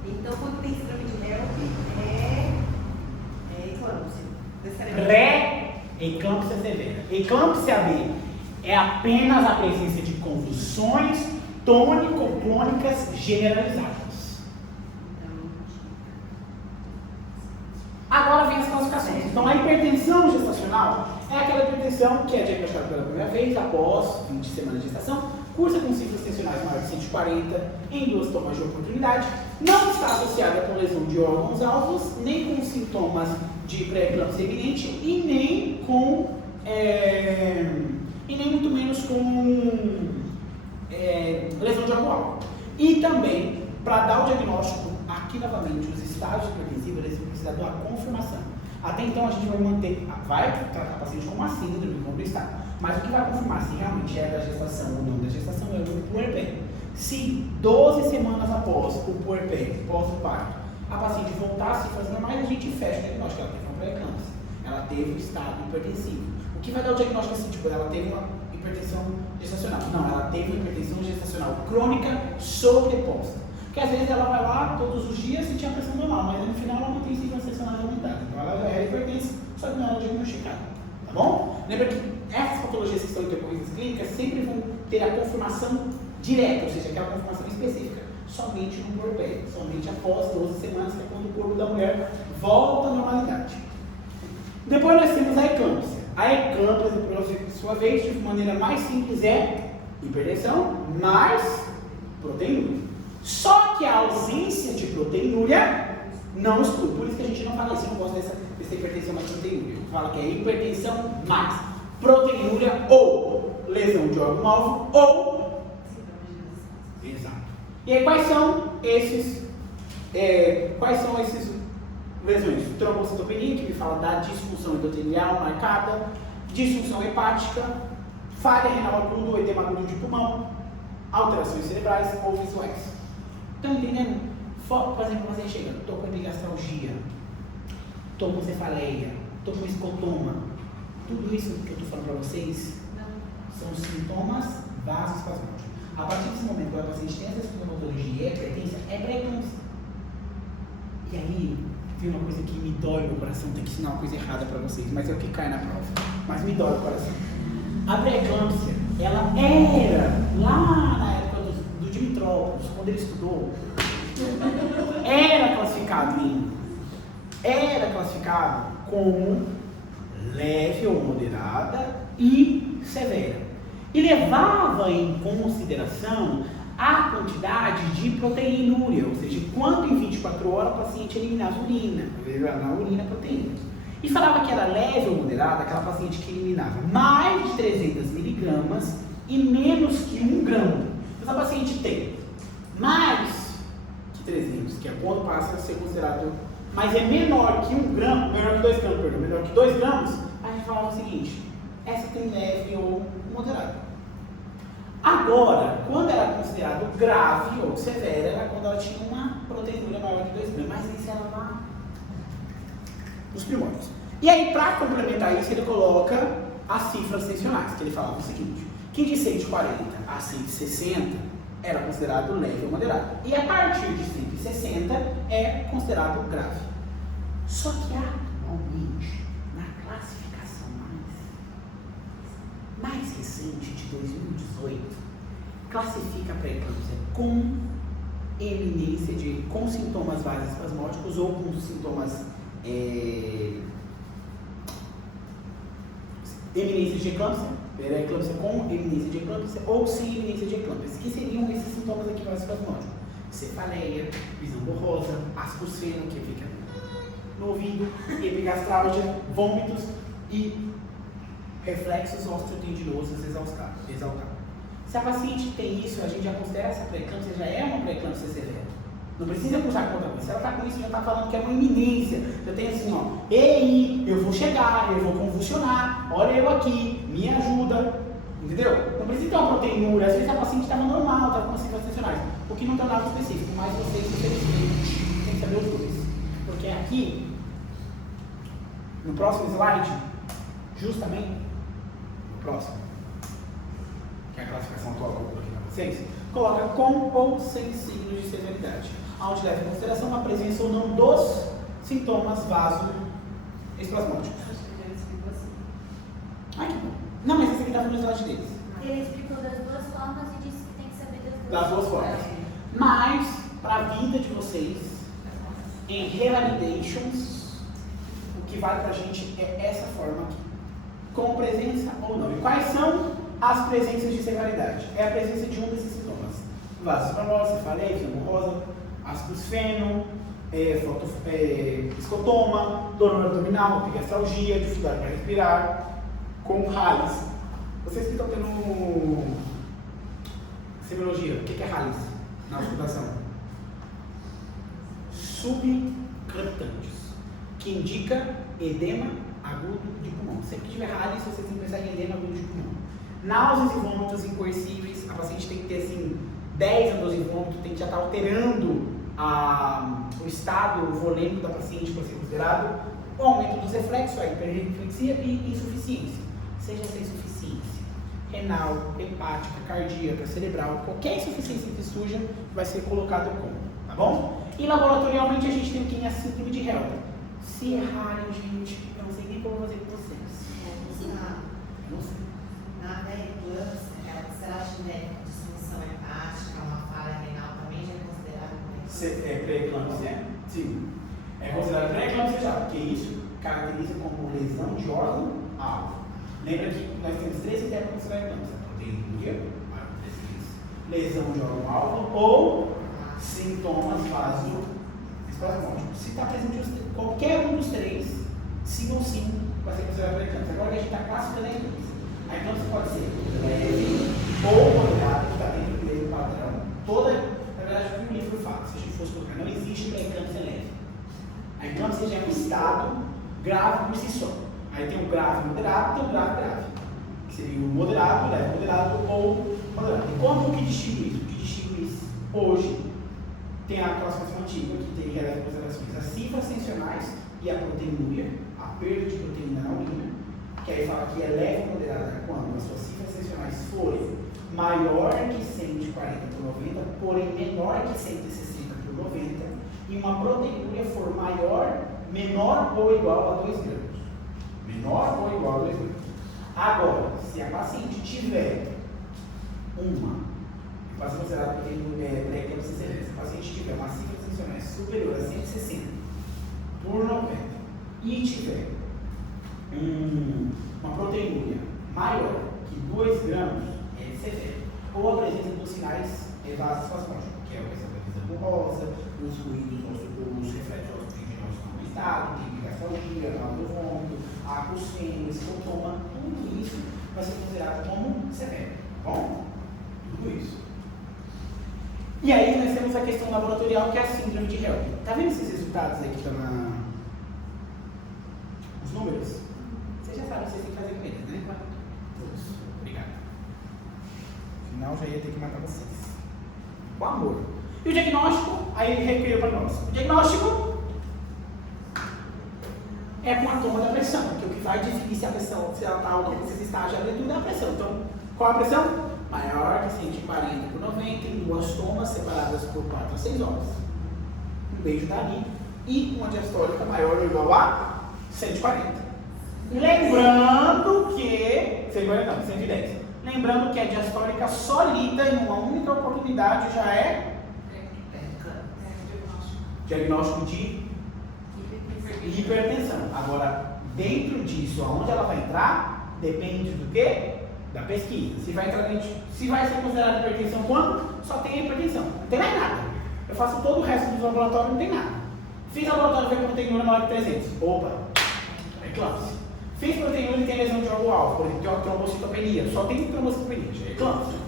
Então, quando tem síndrome de HELP, é eclâmpsia. Pré-eclâmpsia severa. Eclâmpsia B é apenas a presença de convulsões tônico-clônicas generalizadas. Agora vem as classificações. Então, a hipertensão gestacional é aquela hipertensão que é diagnosticada pela primeira vez após 20 semanas de gestação, cursa com ciclos tensionais maiores de 140 em 2 tomas de oportunidade, não está associada com lesão de órgãos-alvos, nem com sintomas de pré-eclâmpsia eminente e nem muito menos com lesão de órgão-alvo. E também, para dar o diagnóstico, aqui novamente, os estágios hipertensivos, eles vão precisar de uma confirmação. Até então a gente vai tratar o paciente como uma síndrome, como estado. Mas o que vai confirmar se realmente é da gestação ou não da gestação é o puerpério. Se 12 semanas após o puerpério, pós o parto, a paciente voltar voltar às cifras normais, a gente fecha o diagnóstico. Ela teve uma pré-eclâmpsia, ela teve um estado hipertensivo. O que vai dar o diagnóstico assim? Tipo, ela teve uma hipertensão gestacional. Não, ela teve uma hipertensão gestacional crônica sobreposta. Porque às vezes ela vai lá todos os dias e tinha pressão normal, mas no final ela não tem ciclo gestacional aumentada. Então ela já é hipertensa, só que não é diagnosticada. Tá bom? Lembra que essas patologias que estão intercorrentes clínicas sempre vão ter a confirmação direta, ou seja, aquela confirmação específica, somente no puerpério, somente após 12 semanas, que é quando o corpo da mulher volta à normalidade. Depois nós temos a eclâmpsia. A eclâmpsia, por sua vez, de maneira mais simples, é hipertensão mais proteinúria. Só que a ausência de proteinúria não exclui. Por isso que a gente não fala isso, eu não gosto dessa hipertensão mais proteinúria. Fala que é hipertensão mais proteinúria ou lesão de órgão-alvo ou... Exato. E aí quais são esses lesões? Trombocitopenia, que me fala da disfunção endotelial marcada, disfunção hepática, falha renal aguda ou edema agudo de pulmão, alterações cerebrais ou visuais. Estão entendendo? Por exemplo, você chega, estou com epigastralgia, estou com cefaleia, estou com escotoma. Tudo isso que eu estou falando para vocês são sintomas vasoespasmódicos. A partir desse momento, quando a paciente tem essa sintomatologia e é hipertensa, é pré-eclâmpsia. E aí, tem uma coisa que me dói no coração, tem que ensinar uma coisa errada para vocês, mas é o que cai na prova. Mas me dói o coração. A pré-eclâmpsia, ela era, lá na época do Dimitrópolis, quando ele estudou, era classificado como leve ou moderada e severa. E levava em consideração a quantidade de proteinúria, ou seja, quanto em 24 horas o paciente eliminava na urina proteína. E falava que era leve ou moderada aquela paciente que eliminava mais de 300 miligramas e menos que 1 grama. Então, a paciente tem mais que 300, que é quando passa a ser considerado, mas é menor que 1 grama, menor que 2 gramas, perdão, menor que 2 gramas, a gente falava o seguinte: essa tem leve ou moderada. Agora, quando era considerado grave ou severa, era quando ela tinha uma proteinúria maior de 2 gramas, mas isso era lá nos primórdios. E aí, para complementar isso, ele coloca as cifras tensionais, que ele falava o seguinte: que de 140 a 160 era considerado leve ou moderado, e a partir de 160 é considerado grave. Só que atualmente, na classificação mais recente de 2018, classifica a pré-eclâmpsia com com sintomas vasoespasmódicos ou com sintomas eminência de eclâmpsia, pré-eclâmpsia com eminência de eclâmpsia ou sem eminência de eclâmpsia, que seriam esses sintomas aqui vasoespasmódicos: cefaleia, visão borrosa, ascosfeno, que fica no ouvido, epigastralgia, vômitos e reflexos osteotendinosos exaltados. Se a paciente tem isso, a gente já considera essa pré-eclâmpsia, já é uma pré-eclâmpsia severa. Não precisa puxar contra mim. Se ela está com isso, já está falando que é uma iminência. Já tem assim, ó, ei, eu vou chegar, eu vou convulsionar, olha eu aqui, me ajuda. Entendeu? Não precisa ter uma proteinúria. Às vezes a paciente estava normal, estava com cifras tensionais. O que não tem nada específico, mas vocês, infelizmente, tem que saber os dois. Porque aqui, no próximo slide, justamente, no próximo, que é a classificação atual que eu coloquei para vocês, coloca com ou sem signos de severidade, onde leva em consideração a presença ou não dos sintomas vasoespasmódicos. Ai, que bom. Não, mas esse aqui está no slide deles. Ele explicou das duas formas e disse que tem que saber Das duas formas. Mas, para a vida de vocês, em revalidations, o que vale para a gente é essa forma aqui, com presença ou não. E quais são as presenças de severidade? É a presença de um desses sintomas: vasoespasmose, cefaleia, visão borrosa, ascosfeno, escotoma, dor abdominal, epigastralgia, dificuldade para respirar, com rales. Vocês que estão tendo semiologia, o que é rales na auscultação? Subcrepitantes, que indica edema agudo de pulmão. Sempre que tiver rales, vocês têm que pensar em edema agudo de pulmão. Náuseas e vômitos incoercíveis, a paciente tem que ter assim 10 a 12 vômitos, tem que já estar alterando o estado volêmico da paciente pode ser considerado o aumento dos reflexos, a hiperreflexia e insuficiência. Seja essa insuficiência renal, hepática, cardíaca, cerebral, qualquer insuficiência que surja vai ser colocado como, tá bom? E laboratorialmente a gente tem quem é a síndrome de Helper. Se errarem, gente, eu não sei nem como fazer com vocês. Não sei. Na pré-eclâmpsia, você acha que disfunção hepática, uma falha renal também já é considerado É pré-eclâmpsia? Sim. É considerado pré-eclâmpsia já, porque isso caracteriza como lesão de órgão-alvo. Lembra que nós temos 3 intérpretes da eclâmpsia: proteinuria, lesão de órgão-alvo ou sintomas vasoespasmódicos. Se está presente qualquer um dos 3, sim ou sim, vai ser considerado pré-eclâmpsia. Agora a gente está classificando a eclâmpsia. A eclâmpsia pode ser leve ou moderada, que está dentro do mesmo padrão. Na verdade, o que o livro fala, se a gente fosse colocar, não existe pré-eclâmpsia leve. A eclâmpsia já é um estado grave por si só. Aí tem o grave moderado e tem o grave grave. Que seria o moderado, leve moderado ou moderado. E como que distingue isso? O que distingue isso? Hoje tem a classificação antiga, que tem releva considerações as cifras tensionais e a proteinúria, a perda de proteína na urina, que aí fala que é leve ou moderada quando as suas cifras tensionais forem maior que 140 por 90, porém menor que 160 por 90, e uma proteinúria for menor ou igual a 2 gramas. Menor ou igual a 2 gramas. Agora, se a paciente tiver paciente considerado pré-eclâmpsia severa, se a paciente tiver uma cifra tensional superior a 160 por 90 e tiver uma proteinúria maior que 2 gramas, é severo. Ou a presença dos sinais vasoespasmódicos, que é a presença da visão borrosa, os ruídos, os reflexos oxigenosos no estado, tem gasolia, do vômito, água fêmea, escotoma, tudo isso vai ser considerado como severo, tá bom? Tudo isso. E aí nós temos a questão laboratorial, que é a síndrome de Helper. Tá vendo esses resultados aí que estão os números? Vocês já sabem o que vocês têm que fazer com eles, né? Todos. Obrigado. Afinal, já ia ter que matar vocês. Com amor. E o diagnóstico, aí ele recriou para nós. O diagnóstico é com a toma da pressão, porque o que vai definir se a pressão, se ela está alta, se está já dentro da pressão. Então, qual a pressão? Maior que 140 por 90, em 2 tomas separadas por 4 a 6 horas. Um beijo tá ali. E uma diastólica maior ou igual a 140. Lembrando que... 140 não, 110. Lembrando que a diastólica sólida em uma única oportunidade já é diagnóstico de hipertensão. Agora, dentro disso, aonde ela vai entrar, depende do quê? Da pesquisa. Se vai entrar dentro, se vai ser considerada hipertensão quando? Só tem a hipertensão. Não tem mais nada. Eu faço todo o resto dos laboratórios, não tem nada. Fiz laboratório e veio proteinúria maior que 300. Opa! É eclâmpsia. Fiz proteinúria e tem lesão de órgão-alvo, por exemplo, tem uma trombocitopenia. Só tem trombocitopenia, já é eclâmpsia.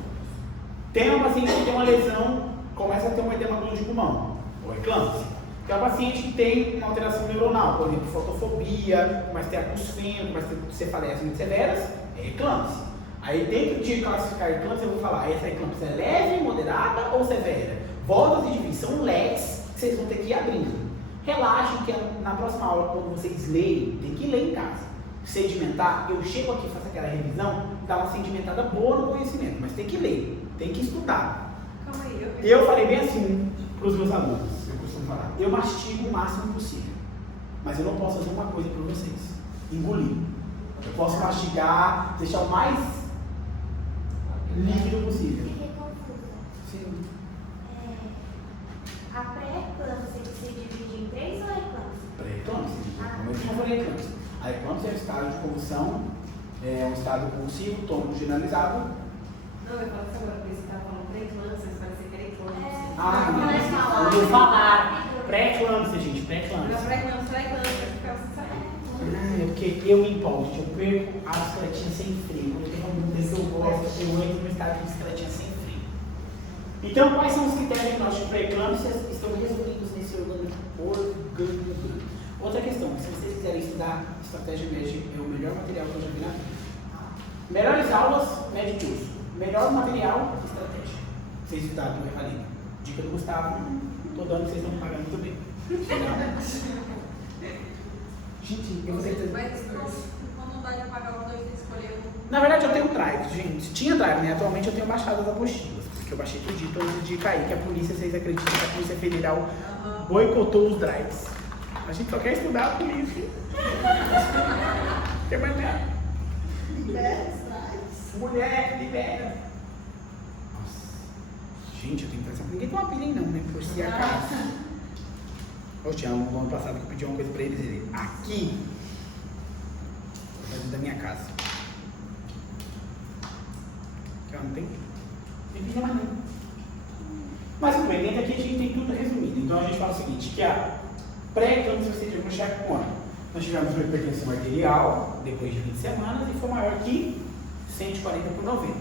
Tem uma paciente que tem uma lesão, começa a ter um edema de pulmão, ou eclâmpsia. Tem uma paciente que tem uma alteração neuronal, por exemplo, fotofobia, começa a ter acusfêmio, começa a ter cefaleias muito severas, é eclâmpsia. Aí dentro de classificar eclâmpsia, eu vou falar, essa eclâmpsia é leve, moderada ou severa? Voltas e divisões são leves, que vocês vão ter que ir abrindo. Relaxem que na próxima aula, quando vocês lerem, tem que ler em casa. Sedimentar, eu chego aqui, faço aquela revisão, dá uma sedimentada boa no conhecimento, mas tem que ler, tem que estudar. Calma aí, Eu falei bem assim para os meus alunos, eu costumo falar, eu mastigo o máximo possível, mas eu não posso fazer uma coisa para vocês, engolir. Eu posso mastigar, deixar o mais líquido possível. Fiquei confusa. Sim. A pré-eclâmpsia que se divide em 3 ou é eclâmpsia? Pré-eclâmpsia. Como eu falei, eclâmpsia. A eclâmpsia é um estado de convulsão, é um estado convulsivo, tônico generalizado. Não, eu falo isso agora, porque você está falando pré-eclâmpsia, você parece que era eclâmpsia. Não, eu vou falar. Pré-eclâmpsia, gente, pré-eclâmpsia. Não, pré-eclâmpsia, ficava sem saber. É porque eu me empolgo, gente, eu perco a bicicletinha sem freio. Quando eu tenho uma mudança que eu gosto, eu entro no estado de bicicletinha sem freio. Então, quais são os critérios diagnósticos de pré-eclâmpsia? Estão resumidos nesse organograma. Outra questão, se vocês quiserem estudar estratégia médica, é o melhor material que eu já vi na vida. Melhores aulas, médio curso. Melhor material, estratégia. Vocês estudaram, eu falei. Dica do Gustavo. Tô dando, vocês estão pagando também. Gente, eu vou ter que... Mas como não dá de apagar os dois, tem que escolher um. Na verdade, eu tenho um drive, gente. Tinha drive, né? Atualmente eu tenho baixado as apostilas. Porque eu baixei tudo antes de cair, que a polícia, vocês acreditam que a Polícia Federal boicotou os drives. A gente só quer estudar a polícia. Quer mais nada. Libera os drives. Mulher, libera. Nossa. Gente, eu tenho que pensar. Ninguém tem uma pilha, não, né? Por si acaso. Eu tinha um ano passado que eu pedi uma coisa pra eles. Ele, aqui, dentro da minha casa. Que ela não tem. Tem pilha mais não. Mas tudo bem, dentro aqui a gente tem tudo resumido. Então a gente fala o seguinte, que a pré-eclâmpsia você teve um cheque quando? Nós tivemos uma hipertensão arterial, depois de 20 semanas, e foi maior que 140 por 90.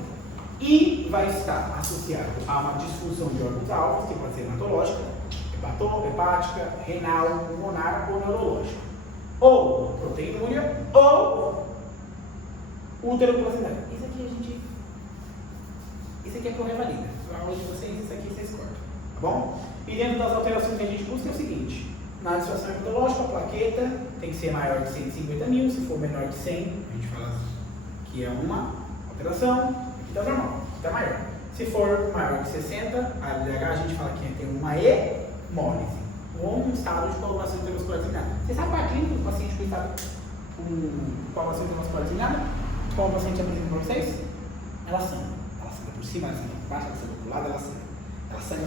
E vai estar associado a uma disfunção de órgãos-alvos, que pode ser hematológica, hepática, renal, pulmonar ou neurológica. Ou proteinúria, ou útero-placentário. Isso aqui é por revalida. A aula de vocês, isso aqui vocês cortam. Tá bom? E dentro das alterações que a gente busca é o seguinte: na disfunção hepatológica, a plaqueta tem que ser maior que 150 mil, se for menor que 100, a gente fala que é uma alteração, aqui está normal, aqui está maior. Se for maior que 60, a LDH a gente fala que tem uma hemólise, ou um estado de coagulação intervascular designada. Você sabe qual é a clínica do paciente com estado com coagulação intervascular designada? Qual o paciente apresenta para vocês? Ela sangra. Ela sangra por cima, ela sangra por baixo, ela sangra por lado, ela sangra. Ela sangra.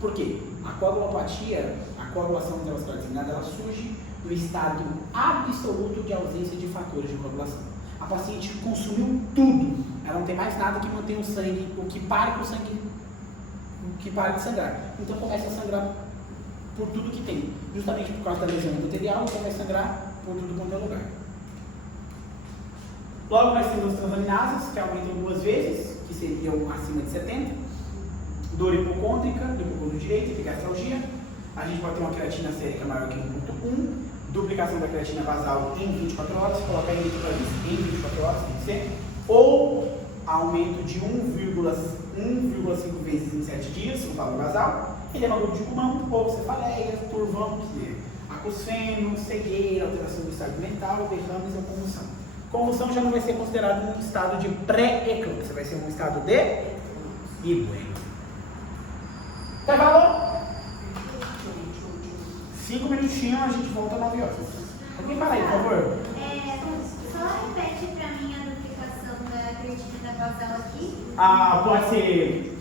Por quê? A coagulopatia, a coagulação intervascular designada, ela surge no estado absoluto de ausência de fatores de coagulação. A paciente consumiu tudo, ela não tem mais nada que mantenha o sangue, o que pare com o sangue, o que pare de sangrar. Então começa a sangrar por tudo que tem, justamente por causa da lesão endotelial, então vai sangrar por tudo quanto é lugar. Logo nós temos as transaminases, que aumentam 2 vezes, que seriam acima de 70. Dor hipocôndrica, do hipocôndrio direito, epigastralgia. A gente pode ter uma creatina sérica maior que 1.1. Duplicação da creatina basal em 24 horas. Colocar em 24 horas, tem que ser. Ou aumento de 1,5 vezes em 7 dias, no valor basal. Edema agudo de pulmão, ou cefaleias, turvão, acosfeno, cegueira, alteração do estado mental, derrames ou convulsão. Convulsão já não vai ser considerado um estado de pré-eclâmpsia, vai ser um estado de ibueno. Intervalo? 5 minutinhos, a gente volta às 9 horas. Alguém para aí, por favor? Só repete pra mim a duplicação da creatina basal aqui. Pode ser